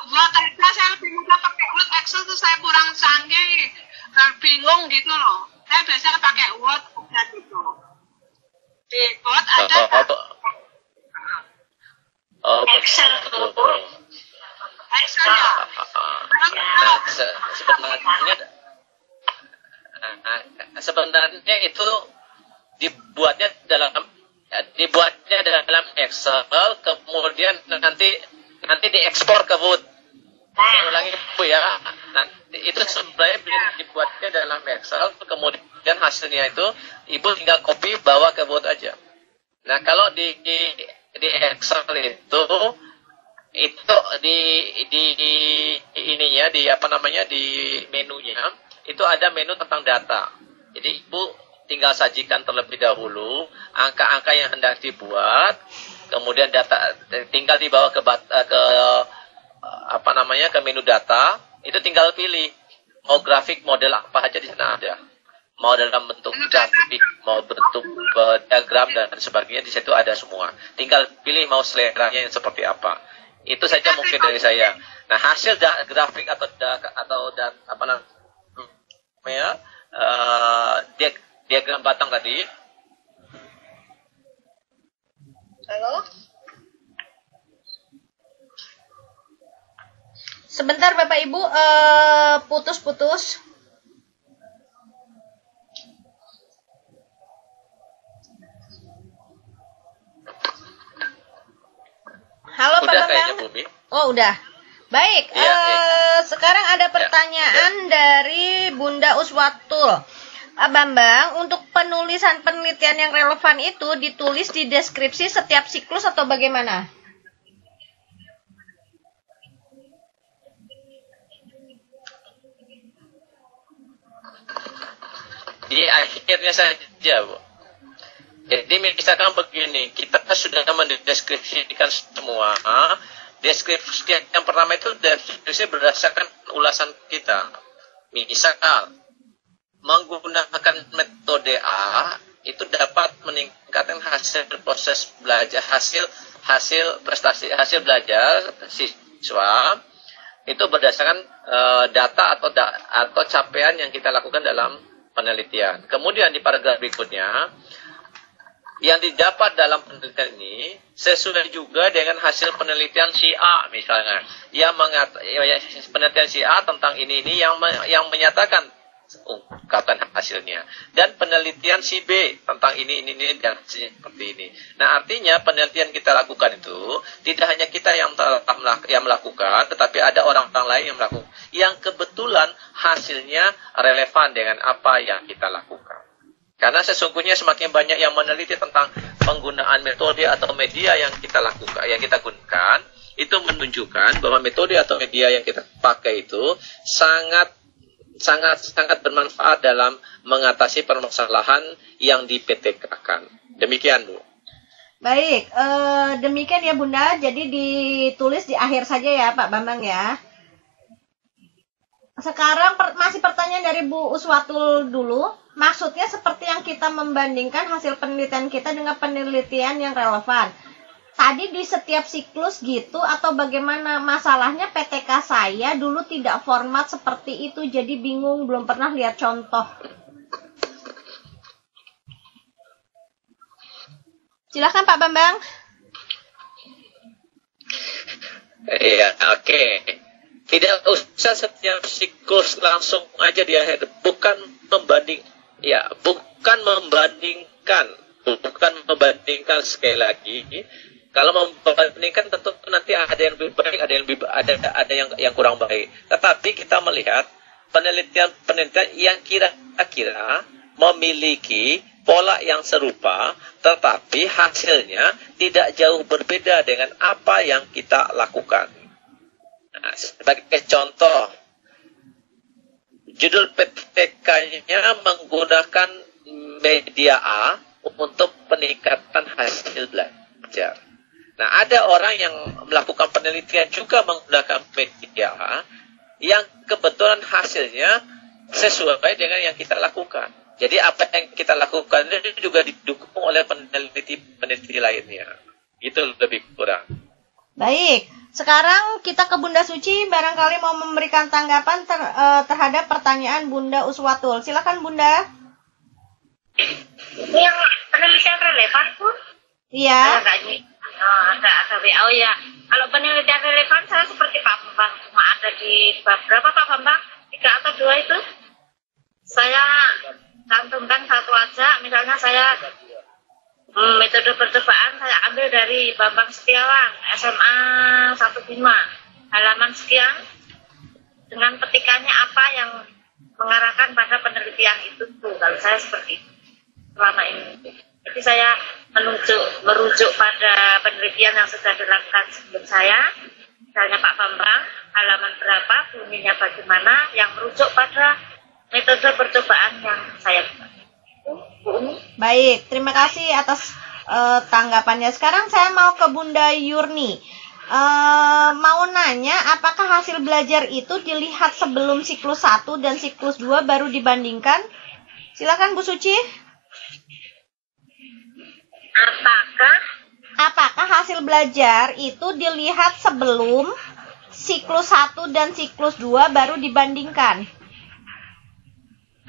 Word Excel saya lebih mudah pakai Word Excel tuh saya kurang canggih dan bingung gitu loh. Saya biasanya pakai Word udah gitu. Di Word ada Excel. Excel ya. Sebenarnya itu dibuatnya dalam Excel, kemudian nanti diekspor ke Word. Saya ulangi Bu ya. Nanti itu sebenarnya dibuatnya dalam Excel, kemudian hasilnya itu Ibu tinggal copy bawa ke Word aja. Nah, kalau di Excel itu itu di ininya, di apa namanya, di menunya itu ada menu tentang data. Jadi Ibu tinggal sajikan terlebih dahulu angka-angka yang hendak dibuat, kemudian data tinggal dibawa ke apa namanya, ke menu data. Itu tinggal pilih mau grafik model apa aja, di sana ada. Mau dalam bentuk grafik, mau bentuk diagram dan sebagainya, di situ ada semua. Tinggal pilih mau seleranya yang seperti apa. Itu saja mungkin dari saya. Nah, hasil grafik atau apa namanya, diagram batang tadi. Halo? Sebentar Bapak Ibu, putus-putus. Halo Pak Udah Bambang. kayaknya, Bumi. Oh udah. Baik, Iya, sekarang ada pertanyaan dari Bunda Uswatul. Pak Bambang, untuk penulisan penelitian yang relevan itu ditulis di deskripsi setiap siklus atau bagaimana? Di akhirnya saja, Bu. Jadi misalkan begini, kita sudah mendeskripsikan semua. Deskripsi yang pertama itu deskripsi berdasarkan ulasan kita. Misal, menggunakan metode A itu dapat meningkatkan hasil proses belajar, hasil prestasi, hasil belajar siswa itu berdasarkan data atau capaian yang kita lakukan dalam penelitian. Kemudian di paragraf berikutnya, yang didapat dalam penelitian ini sesuai juga dengan hasil penelitian si A misalnya, yang penelitian si A tentang ini yang menyatakan ungkapan hasilnya, dan penelitian si B tentang ini dan seperti ini. Nah, artinya penelitian kita lakukan itu tidak hanya kita yang melakukan, tetapi ada orang-orang lain yang melakukan, yang kebetulan hasilnya relevan dengan apa yang kita lakukan. Karena sesungguhnya semakin banyak yang meneliti tentang penggunaan metode atau media yang kita lakukan, yang kita gunakan, itu menunjukkan bahwa metode atau media yang kita pakai itu sangat bermanfaat dalam mengatasi permasalahan yang dipetekakan. Demikian, Bu. Baik, demikian ya Bunda. Jadi ditulis di akhir saja ya Pak Bambang ya. Sekarang masih pertanyaan dari Bu Uswatul dulu. Maksudnya seperti yang kita membandingkan hasil penelitian kita dengan penelitian yang relevan. Tadi di setiap siklus gitu atau bagaimana? Masalahnya PTK saya dulu tidak format seperti itu, jadi bingung, belum pernah lihat contoh. Silakan Pak Bambang. Iya, oke. Tidak usah setiap siklus langsung aja di akhir. Bukan membandingkan sekali lagi. Kalau membandingkan tentu nanti ada yang lebih baik, ada yang kurang baik. Tetapi kita melihat penelitian yang kira-kira memiliki pola yang serupa, tetapi hasilnya tidak jauh berbeda dengan apa yang kita lakukan. Nah, sebagai contoh, judul PTK-nya menggunakan media A untuk peningkatan hasil belajar. Nah, ada orang yang melakukan penelitian juga menggunakan media A yang kebetulan hasilnya sesuai dengan yang kita lakukan. Jadi apa yang kita lakukan itu juga didukung oleh peneliti lainnya. Itu lebih kurang. Baik, sekarang kita ke Bunda Suci, barangkali mau memberikan tanggapan terhadap pertanyaan Bunda Uswatul. Silakan Bunda. Yang penelitian relevan pun? Iya. Ada WA. Oh ya, kalau penelitian relevan saya seperti Pak Bambang, cuma ada di bab berapa Pak Bambang? 3 atau 2 itu? Saya cantumkan satu aja, misalnya saya metode percobaan saya ambil dari Bambang Setiawan, SMA 15, halaman sekian, dengan petikannya apa yang mengarahkan pada penelitian itu. Kalau saya seperti itu selama ini. Jadi saya merujuk pada penelitian yang sudah dilakukan sebelum saya, misalnya Pak Bambang, halaman berapa, bunyinya bagaimana, yang merujuk pada metode percobaan yang saya buat. Bu Umi. Baik, terima kasih atas tanggapannya. Sekarang saya mau ke Bunda Yurni. Mau nanya, apakah hasil belajar itu dilihat sebelum siklus 1 dan siklus 2 baru dibandingkan? Silakan Bu Suci. Apakah hasil belajar itu dilihat sebelum siklus 1 dan siklus 2 baru dibandingkan?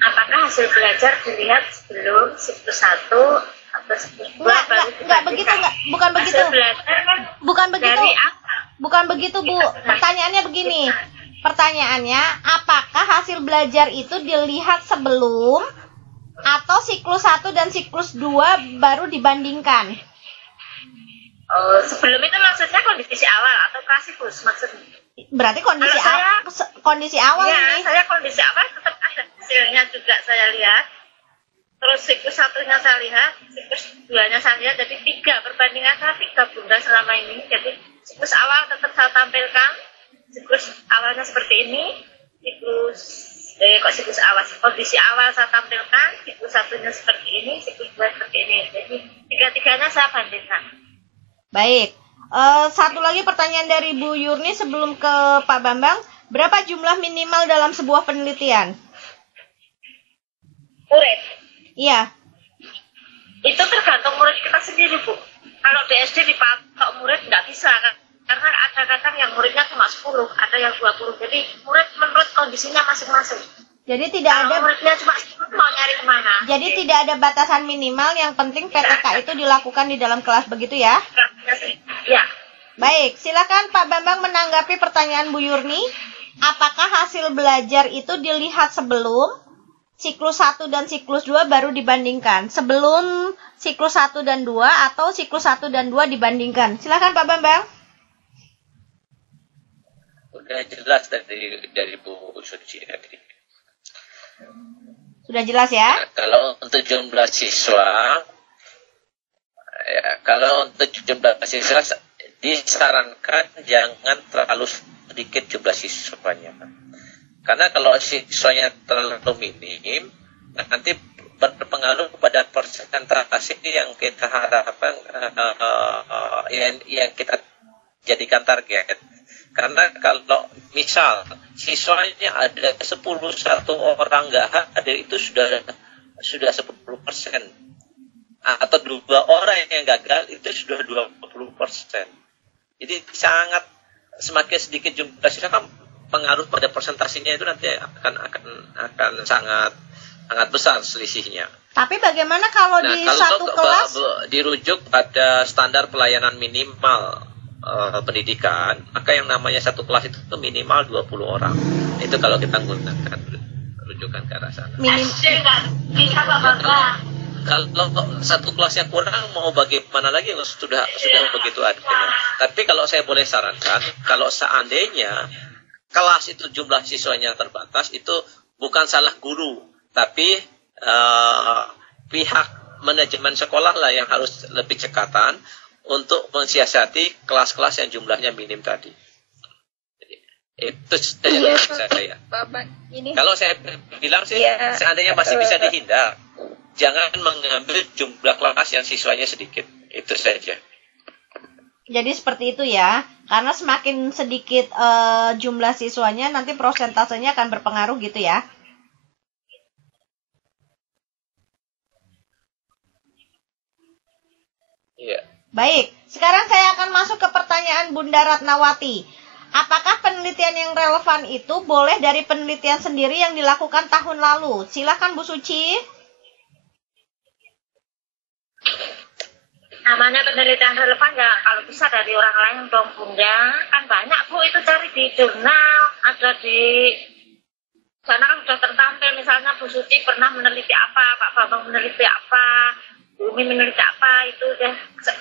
Apakah hasil belajar dilihat sebelum siklus 1 atau siklus 2 baru dibandingkan? Bukan begitu. Hasil belajar kan Bukan begitu. dari apa? Bukan begitu, Bu. Pertanyaannya begini. Pertanyaannya, apakah hasil belajar itu dilihat sebelum atau siklus 1 dan siklus 2 baru dibandingkan? Sebelum itu maksudnya kondisi awal atau klasikus maksudnya? Berarti kondisi kondisi awal ya, ini. saya kondisi awal tetap ada hasilnya juga saya lihat. Terus siklus 1-nya saya lihat, siklus 2-nya saya lihat, jadi 3 perbandingan saya 3 Bunda selama ini. Jadi siklus awal tetap saya tampilkan, siklus awalnya seperti ini, siklus awal, kondisi awal saya tampilkan, siklus 1-nya seperti ini, siklus 2 seperti ini. Jadi 3-3-nya saya bandingkan. Baik. Satu lagi pertanyaan dari Bu Yurni sebelum ke Pak Bambang. Berapa jumlah minimal dalam sebuah penelitian? Murid. Iya. Itu tergantung murid kita sendiri, Bu. Kalau di SD dipatok murid nggak bisa, kan? Karena ada kadang yang muridnya cuma 10, ada yang 20. Jadi murid menurut kondisinya masing-masing. Jadi tidak ada muridnya cuma 10, mau nyari kemana? Jadi tidak ada batasan minimal, yang penting PTK itu dilakukan di dalam kelas, begitu ya? Ya. Baik, silakan Pak Bambang menanggapi pertanyaan Bu Yurni. Apakah hasil belajar itu dilihat sebelum siklus 1 dan siklus 2 baru dibandingkan? Sebelum siklus 1 dan 2 atau siklus 1 dan 2 dibandingkan? Silakan Pak Bambang. Udah jelas dari Bu Suci tadi. Sudah jelas ya? Nah, kalau untuk jumlah siswa, disarankan jangan terlalu sedikit jumlah siswanya. Karena kalau siswanya terlalu minim, nanti berpengaruh pada persentase yang kita harapkan, yang kita jadikan target. Karena kalau misal siswanya ada 10, 1 orang nggak hadir, itu sudah 10%. Atau 2 orang yang gagal, itu sudah 20%. Jadi sangat, semakin sedikit jumlah siswa kan pengaruh pada persentasenya itu nanti akan sangat besar selisihnya. Tapi bagaimana kalau di satu kelas dirujuk pada standar pelayanan minimal pendidikan, maka yang namanya satu kelas itu minimal 20 orang. Itu kalau kita menggunakan rujukan ke arah sana. Kalau satu kelasnya kurang, mau bagaimana lagi, sudah begitu adanya. Tapi kalau saya boleh sarankan, kalau seandainya kelas itu jumlah siswanya terbatas, itu bukan salah guru, tapi pihak manajemen sekolah lah yang harus lebih cekatan untuk mensiasati kelas-kelas yang jumlahnya minim tadi. Itu saja saya. Kalau saya bilang sih, seandainya masih bisa dihindar, jangan mengambil jumlah kelas yang siswanya sedikit. Itu saja. Jadi seperti itu ya. Karena semakin sedikit jumlah siswanya, nanti prosentasenya akan berpengaruh gitu ya. Iya. Baik, sekarang saya akan masuk ke pertanyaan Bunda Ratnawati. Apakah penelitian yang relevan itu boleh dari penelitian sendiri yang dilakukan tahun lalu? Silakan Bu Suci. Namanya penelitian relevan ya kalau bisa dari orang lain dong Bunda. Kan banyak Bu itu cari di jurnal, ada di sana kan sudah tertampil, misalnya Bu Suci pernah meneliti apa, Pak Bambang meneliti apa, Umi meneliti apa, itu deh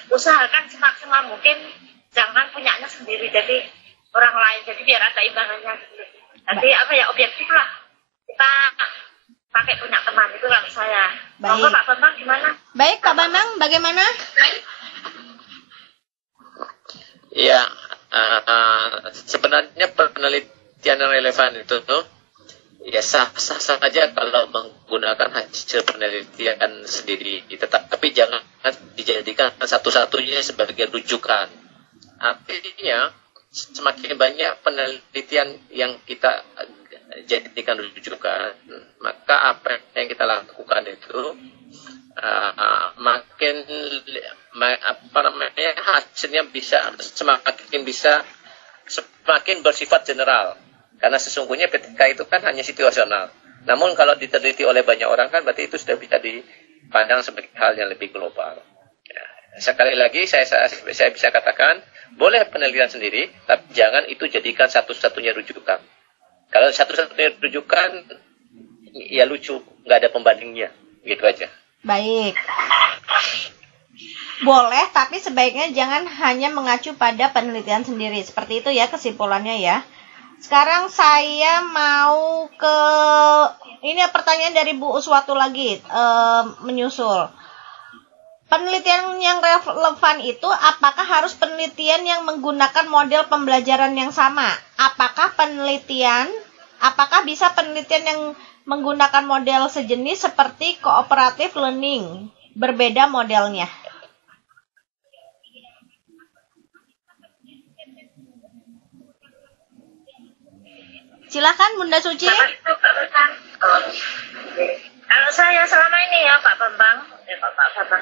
usahakan semaksimal mungkin jangan punyanya sendiri, jadi orang lain, jadi biar ada imbangannya gitu. Jadi apa ya, objektif lah, kita pakai punya teman, itu kalau saya. Monggo Pak Bambang gimana? Baik Pak Bambang, bagaimana? Ya, sebenarnya penelitian yang relevan itu tuh ya sah-sah saja kalau menggunakan hasil penelitian sendiri, tetapi jangan dijadikan satu-satunya sebagai rujukan. Artinya semakin banyak penelitian yang kita jadikan rujukan, maka apa yang kita lakukan itu makin hasilnya semakin bersifat general. Karena sesungguhnya ketika itu kan hanya situasional. Namun kalau diteliti oleh banyak orang kan berarti itu sudah bisa dipandang sebagai hal yang lebih global. Ya. Sekali lagi saya bisa katakan boleh penelitian sendiri, tapi jangan itu jadikan satu-satunya rujukan. Kalau satu-satunya rujukan ya lucu, nggak ada pembandingnya, gitu aja. Baik. Boleh, tapi sebaiknya jangan hanya mengacu pada penelitian sendiri. Seperti itu ya kesimpulannya ya. Sekarang saya mau ke ini pertanyaan dari Bu Uswatu lagi menyusul. Penelitian yang relevan itu apakah harus penelitian yang menggunakan model pembelajaran yang sama? Apakah bisa penelitian yang menggunakan model sejenis seperti cooperative learning? Berbeda modelnya. Silakan Bunda Suci. Kalau saya selama ini ya Pak Bambang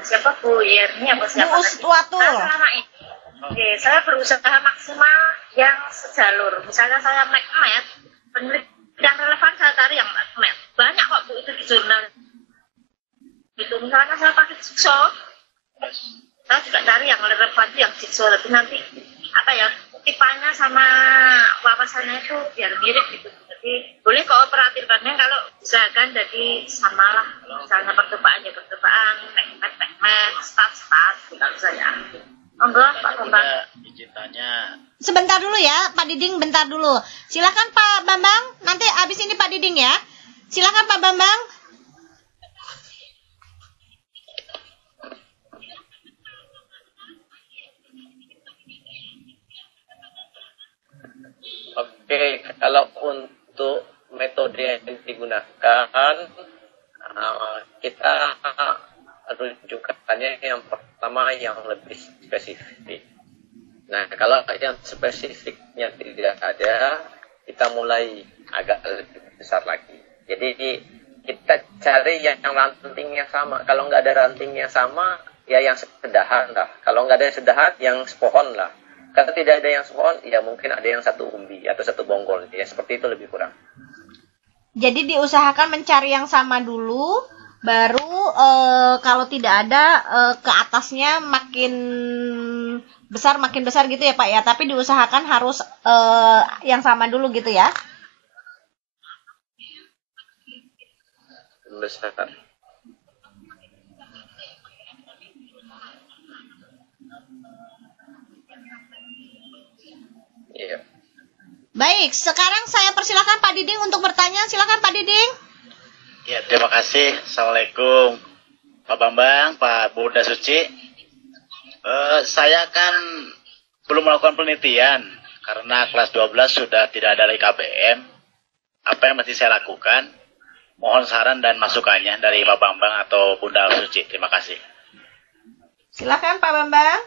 siapa Bu Yerni apa siapa? Bu Uswatu. Selama ini, saya berusaha maksimal yang sejalur. Misalnya saya MacMed, penelitian relevan saya cari yang MacMed. Banyak kok Bu itu di jurnal. Itu misalnya saya pakai Jigsaw, saya juga cari yang relevan yang Jigsaw. Tapi nanti tipanya sama wawasannya itu biar mirip gitu. Jadi boleh kooperatif karena kalau usahakan jadi samalah. Misalnya percobaan, start kalau saya. Monggo Pak Bambang. Izin tanya. Sebentar dulu ya, Pak Diding, bentar dulu. Silakan Pak Bambang, nanti habis ini Pak Diding ya. Silakan Pak Bambang. Oke, kalau untuk metode yang digunakan, kita rujukannya yang pertama yang lebih spesifik. Nah, kalau yang spesifiknya tidak ada, kita mulai agak lebih besar lagi. Jadi kita cari yang rantingnya sama. Kalau nggak ada rantingnya sama, ya yang sedahan lah. Kalau nggak ada yang sedahan, yang sepohon lah. Kalau tidak ada yang sepohon, ya mungkin ada yang satu umbi atau satu bonggol. Ya seperti itu lebih kurang. Jadi diusahakan mencari yang sama dulu, baru kalau tidak ada ke atasnya makin besar gitu ya Pak ya. Tapi diusahakan harus yang sama dulu gitu ya. Besar. Iya. Baik, sekarang saya persilakan Pak Diding untuk bertanya. Silakan Pak Diding. Ya, terima kasih. Assalamualaikum Pak Bambang, Pak Bunda Suci. Saya kan belum melakukan penelitian karena kelas 12 sudah tidak ada lagi KBM. Apa yang mesti saya lakukan? Mohon saran dan masukannya dari Pak Bambang atau Bunda Suci. Terima kasih. Silakan Pak Bambang.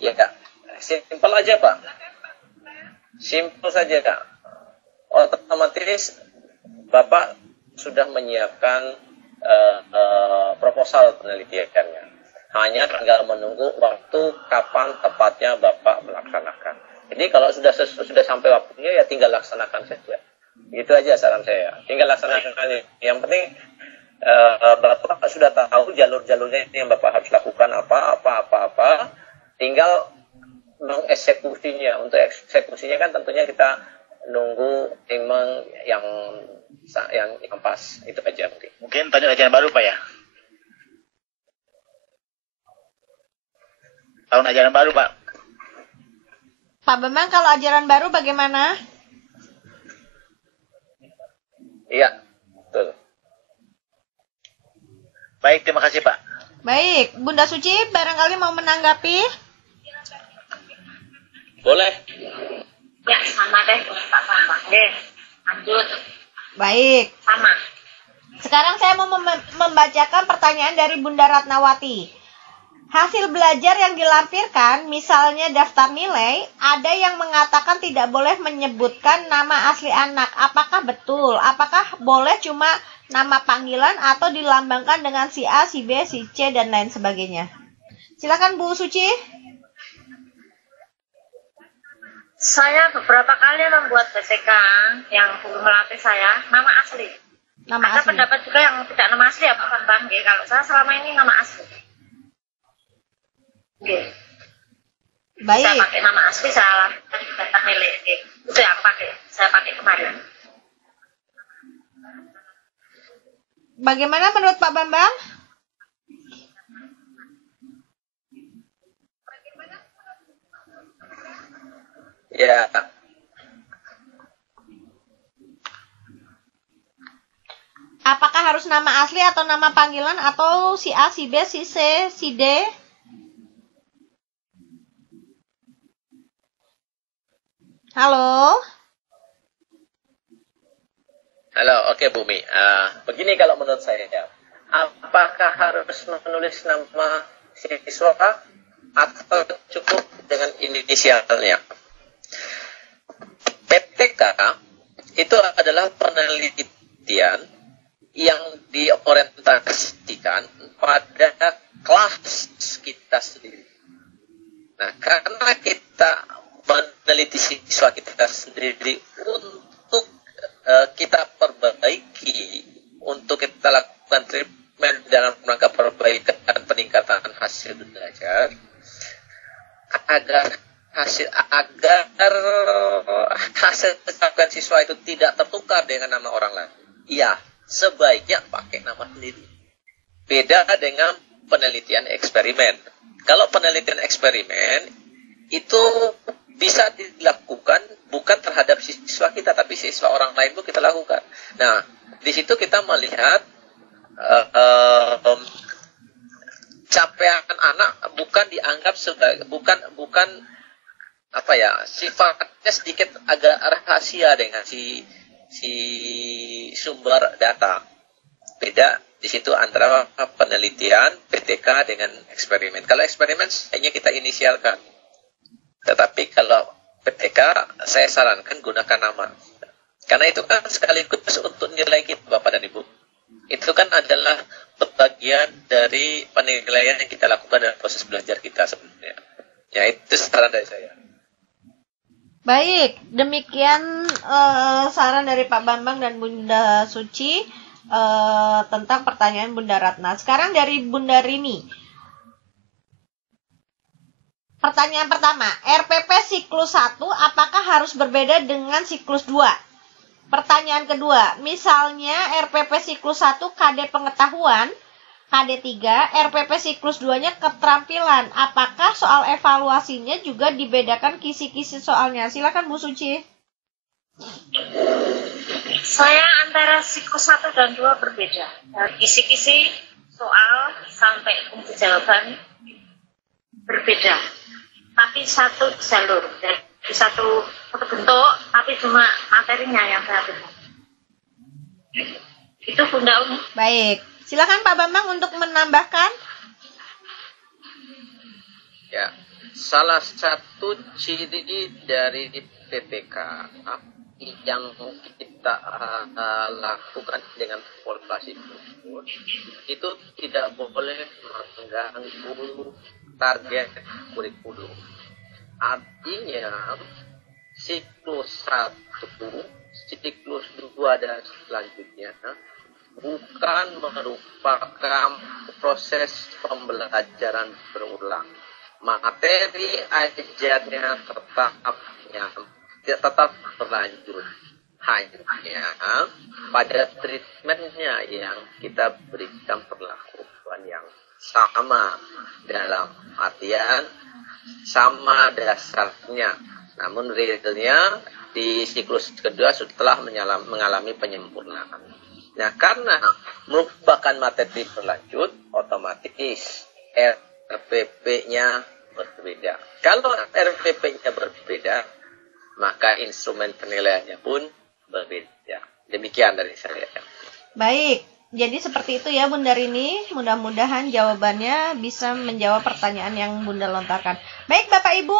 Ya Kak, simpel aja Pak. Simpel saja Kak. Otomatis Bapak sudah menyiapkan proposal penelitiannya. Hanya tinggal menunggu waktu kapan tepatnya Bapak melaksanakan. Jadi kalau sudah sampai waktunya ya tinggal laksanakan saja. Itu aja saran saya. Tinggal laksanakan aja. Yang penting Bapak sudah tahu jalur-jalurnya yang Bapak harus lakukan apa. Tinggal mengeksekusinya. Untuk eksekusinya kan tentunya kita nunggu timing yang pas. Itu aja mungkin. Mungkin tanya ajaran baru Pak ya? Tahun ajaran baru Pak. Pak Bambang, kalau ajaran baru bagaimana? Iya, betul. Baik, terima kasih Pak. Baik, Bunda Suci barangkali mau menanggapi? Boleh. Ya, sama deh dengan Pak Bambang. Deh, lanjut. Baik. Sama. Sekarang saya mau membacakan pertanyaan dari Bunda Ratnawati. Hasil belajar yang dilampirkan, misalnya daftar nilai, ada yang mengatakan tidak boleh menyebutkan nama asli anak. Apakah betul? Apakah boleh cuma nama panggilan atau dilambangkan dengan si A, si B, si C, dan lain sebagainya? Silakan Bu Suci. Saya beberapa kali membuat BCK yang guru melatih saya, nama asli. Nama Ada asli. pendapat juga yang tidak nama asli ya Pak Bambang. Kalau saya selama ini nama asli. Oke. Baik. Saya pakai nama asli, saya lakukan daftar nilai. Oke. Itu yang saya pakai kemarin. Bagaimana menurut Pak Bambang? Ya, Apakah harus nama asli atau nama panggilan atau si A, si B, si C, si D? Halo? halo, oke Bumi. Begini kalau menurut saya, apakah harus menulis nama siswa atau cukup dengan inisialnya? PTK itu adalah penelitian yang diorientasikan pada kelas kita sendiri. Nah, karena kita meneliti siswa kita sendiri untuk kita perbaiki, untuk kita lakukan treatment dalam rangka perbaikan dan peningkatan hasil belajar, agar hasil kesaksian siswa itu tidak tertukar dengan nama orang lain. Ya, sebaiknya pakai nama sendiri. Beda dengan penelitian eksperimen. Kalau penelitian eksperimen itu bisa dilakukan bukan terhadap siswa kita, tapi siswa orang lain pun kita lakukan. Nah, di situ kita melihat capaian anak bukan dianggap sebagai bukan apa ya, sifatnya sedikit agak rahasia dengan si sumber data. Beda di situ antara penelitian PTK dengan eksperimen. Kalau eksperimen hanya kita inisialkan, tetapi kalau PTK saya sarankan gunakan nama, karena itu kan sekaligus untuk nilai kita Bapak dan Ibu. Itu kan adalah bagian dari penilaian yang kita lakukan dalam proses belajar kita sebenarnya. Ya, itu saran dari saya. Baik, demikian saran dari Pak Bambang dan Bunda Suci tentang pertanyaan Bunda Ratna. Sekarang dari Bunda Rini. Pertanyaan pertama, RPP siklus 1 apakah harus berbeda dengan siklus 2? Pertanyaan kedua, misalnya RPP siklus 1 KD pengetahuan, KD 3, RPP siklus 2-nya keterampilan. Apakah soal evaluasinya juga dibedakan kisi-kisi soalnya? Silakan Bu Suci. Saya antara siklus 1 dan 2 berbeda. Dari kisi-kisi soal sampai kunci jawaban berbeda. Tapi satu jalur. Dari satu bentuk, tapi cuma materinya yang berbeda. Itu Bunda Umi. Baik. Silakan Pak Bambang untuk menambahkan. Ya, salah satu ciri dari PTK yang kita lakukan dengan evaluasi tersebut itu tidak boleh mengganggu target kurikulum. Artinya siklus 1, siklus 2 dan selanjutnya bukan merupakan proses pembelajaran berulang. Materi ajarnya tetap berlanjut. Hanya pada treatmentnya yang kita berikan perlakuan yang sama, dalam artian sama dasarnya. Namun realnya di siklus kedua setelah mengalami penyempurnaan. Nah, karena merupakan materi berlanjut, otomatis RPP-nya berbeda. Kalau RPP-nya berbeda, maka instrumen penilaiannya pun berbeda. Demikian dari saya. Baik, jadi seperti itu ya Bunda Rini. Mudah-mudahan jawabannya bisa menjawab pertanyaan yang Bunda lontarkan. Baik Bapak Ibu,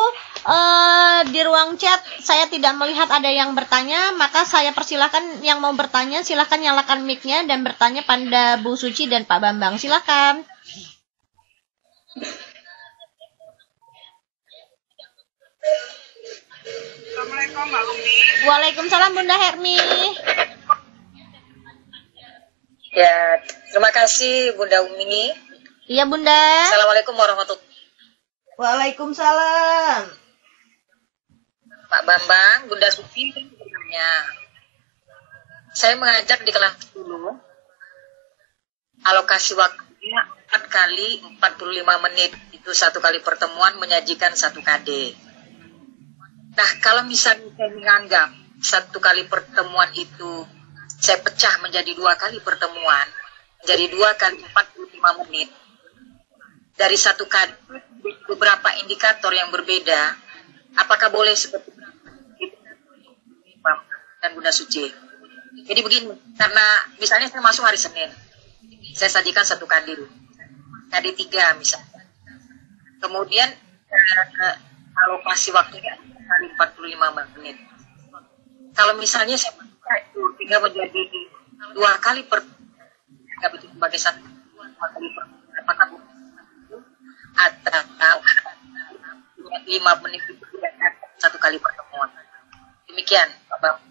di ruang chat saya tidak melihat ada yang bertanya, maka saya persilahkan yang mau bertanya, silahkan nyalakan mic-nya dan bertanya pada Bu Suci dan Pak Bambang. Silahkan. Assalamualaikum Mbak Umi. Waalaikumsalam Bunda Hermi. Ya, terima kasih Bunda Umi. Iya Bunda. Assalamualaikum warahmatullahi wabarakatuh. Waalaikumsalam. Pak Bambang, Bunda Suci bertanya. Saya mengajar di kelas 10. Alokasi waktunya 4 kali 45 menit. Itu 1 kali pertemuan menyajikan 1 KD. Nah, kalau misalnya saya menganggap 1 kali pertemuan itu saya pecah menjadi 2 kali pertemuan, jadi 2 kali 45 menit. Dari 1 KD beberapa indikator yang berbeda, apakah boleh seperti itu dan Bunda Suci? Jadi begini, karena misalnya saya masuk hari Senin, saya sajikan 1 KD 3 misalnya. Kemudian alokasi waktunya kali 45 menit. Kalau misalnya saya itu tinggal menjadi 2 kali nggak betul sebagai 2 kali apakah atau 5 menit itu 1 kali pertemuan. Demikian Pak Bang.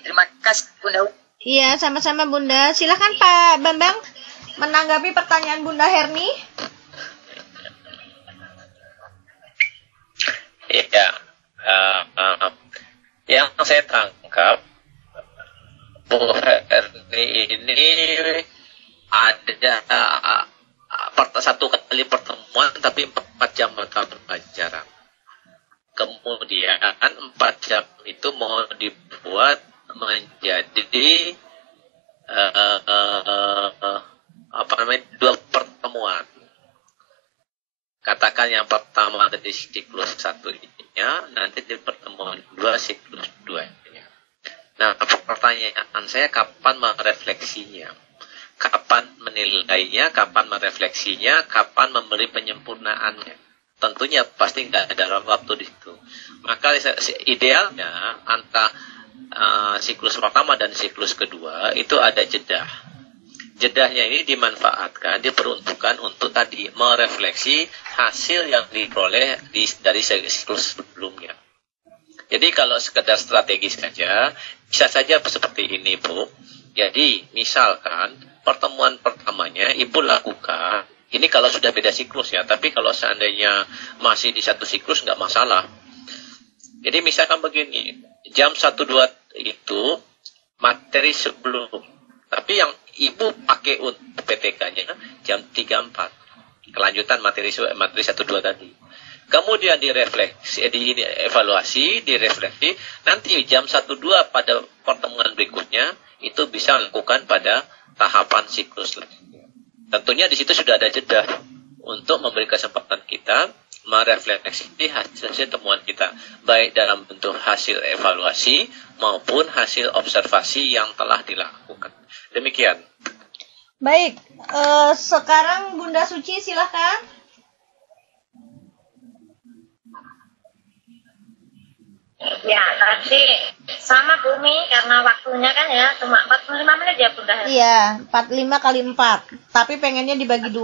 Terima kasih Bunda. Iya, sama-sama Bunda. Silahkan Pak Bambang menanggapi pertanyaan Bunda Herni. Iya, yang saya tangkap, Bu Herni ini ada 1 kali pertemuan tapi 4 jam mata pelajaran. Kemudian 4 jam itu mau dibuat menjadi 2 pertemuan. Katakan yang pertama di siklus 1 ininya, nanti di pertemuan 2 siklus 2-nya. Nah, pertanyaan saya kapan merefleksinya? Kapan menilainya, kapan merefleksinya, kapan memberi penyempurnaannya? Tentunya pasti nggak ada waktu di situ. Maka idealnya antara siklus pertama dan siklus kedua itu ada jeda. Jedahnya ini dimanfaatkan, diperuntukkan untuk tadi merefleksi hasil yang diperoleh dari siklus sebelumnya. Jadi kalau sekedar strategis saja, bisa saja seperti ini Bu. Jadi misalkan pertemuan pertamanya Ibu lakukan, ini kalau sudah beda siklus ya, tapi kalau seandainya masih di satu siklus nggak masalah. Jadi misalkan begini, jam 1-2 itu materi sebelum, tapi yang Ibu pakai untuk PTK-nya jam 3-4. Kelanjutan materi 1-2 tadi. Kemudian dievaluasi, direfleksi. Nanti jam 1-2 pada pertemuan berikutnya, itu bisa lakukan pada tahapan siklus. Tentunya di situ sudah ada jeda untuk memberi kesempatan kita merefleksi hasil temuan kita. Baik dalam bentuk hasil evaluasi maupun hasil observasi yang telah dilakukan. Demikian. Baik, sekarang Bunda Suci silahkan. Ya, tadi sama Bumi karena waktunya kan ya cuma 45 menit ya Bunda. Iya, 45 kali 4, tapi pengennya dibagi 2.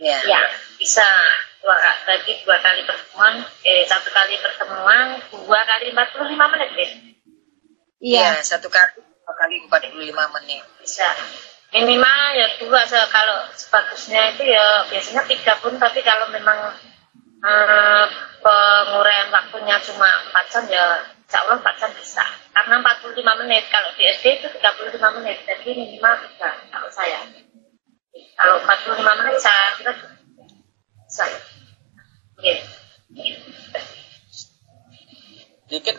Ya, bisa bagi 2 kali pertemuan, 1 kali pertemuan 2 kali 45 menit deh. Iya, 1 kali 2 kali 45 menit. Bisa. Minimal ya 2, kalau sebagusnya itu ya biasanya 3 pun, tapi kalau memang penguraian waktunya cuma 4 jam ya insya Allah 4 jam bisa. Karena 45 menit, kalau di SD itu 35 menit, jadi minimal 3 kalau saya. Kalau 45 menit saya kira bisa. Sedikit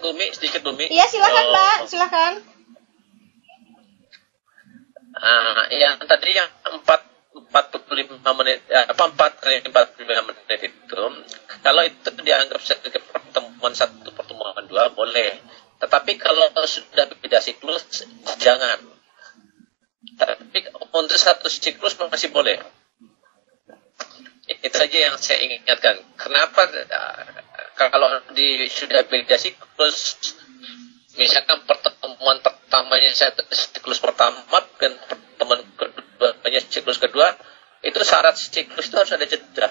Bumi. Iya, silakan Mbak, silakan. Yang tadi yang 45 menit, 4 kali 45 menit itu, kalau itu dianggap sebagai pertemuan 1, pertemuan 2, boleh. Tetapi kalau sudah beda siklus, jangan. Tapi untuk satu siklus masih boleh. Itu saja yang saya ingatkan. Kenapa kalau sudah beda siklus, misalkan pertemuan pertamanya siklus pertama dan pertemuan keduanya siklus kedua, itu syarat siklus itu harus ada jeda.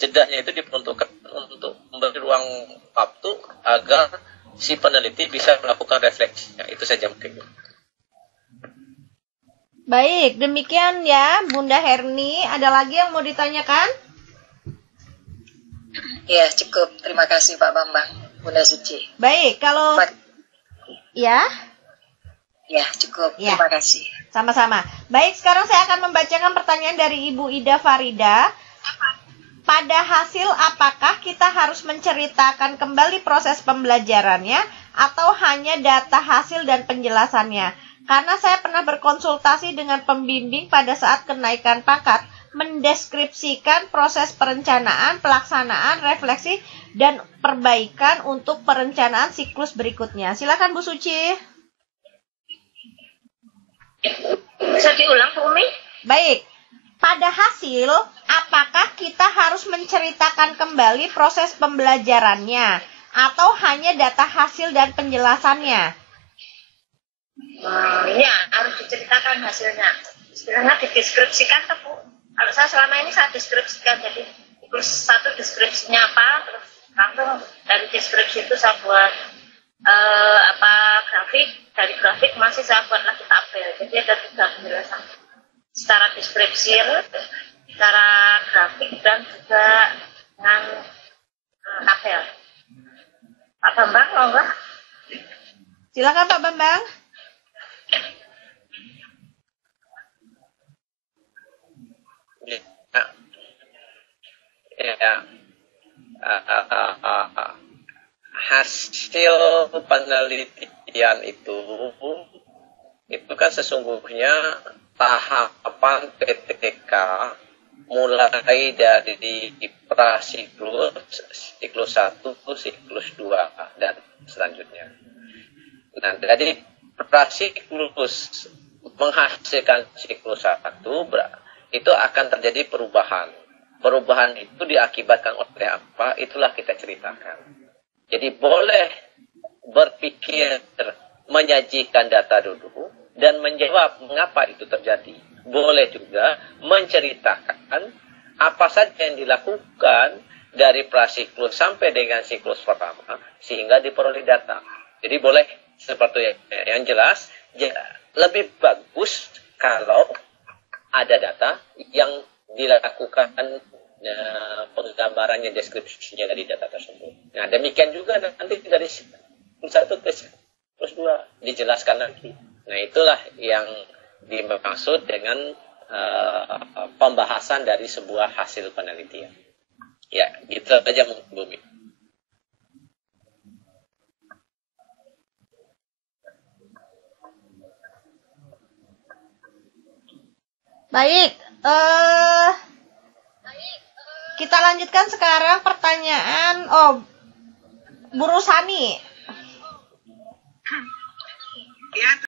Jedahnya itu diperuntukkan untuk memberi ruang waktu agar si peneliti bisa melakukan refleksinya. Itu saja mungkin. Baik, demikian ya Bunda Herni. Ada lagi yang mau ditanyakan? Ya, cukup. Terima kasih Pak Bambang, Bunda Suci. Baik, kalau ya? Ya, cukup. Ya. Terima kasih. Sama-sama. Baik, sekarang saya akan membacakan pertanyaan dari Ibu Ida Farida. Pada hasil apakah kita harus menceritakan kembali proses pembelajarannya atau hanya data hasil dan penjelasannya? Karena saya pernah berkonsultasi dengan pembimbing pada saat kenaikan pangkat, mendeskripsikan proses perencanaan, pelaksanaan, refleksi, dan perbaikan untuk perencanaan siklus berikutnya. Silakan Bu Suci. Bisa diulang, Bu Umi? Baik. Pada hasil, apakah kita harus menceritakan kembali proses pembelajarannya atau hanya data hasil dan penjelasannya? Ya, harus diceritakan hasilnya. Istilahnya dideskripsikan, Bu. Kalau saya selama ini saya deskripsikan, jadi siklus 1 deskripsinya apa, terus langsung dari deskripsi itu saya buat grafik, dari grafik masih saya buat lagi tabel. Jadi ada 3 penjelasan. Secara deskripsi, secara grafik, dan juga dengan tabel. Pak Bambang, mau nggak? Silakan Pak Bambang. Hasil penelitian itu kan sesungguhnya tahapan PTK mulai dari prasiklus, siklus 1, siklus 2, dan selanjutnya. Nah, dari prasiklus menghasilkan siklus 1, itu akan terjadi perubahan. Perubahan itu diakibatkan oleh apa? Itulah kita ceritakan. Jadi boleh berpikir menyajikan data dulu dan menjawab mengapa itu terjadi. Boleh juga menceritakan apa saja yang dilakukan dari prasiklus sampai dengan siklus pertama sehingga diperoleh data. Jadi boleh seperti yang jelas, lebih bagus kalau ada data yang dilakukan penggambarannya, deskripsinya dari data tersebut. Nah, demikian juga nanti dari siklus 1 ke siklus 2 dijelaskan lagi. Nah, itulah yang dimaksud dengan pembahasan dari sebuah hasil penelitian. Ya, gitu aja Bumi. Baik, kita lanjutkan sekarang pertanyaan Bu Rusani. Ya,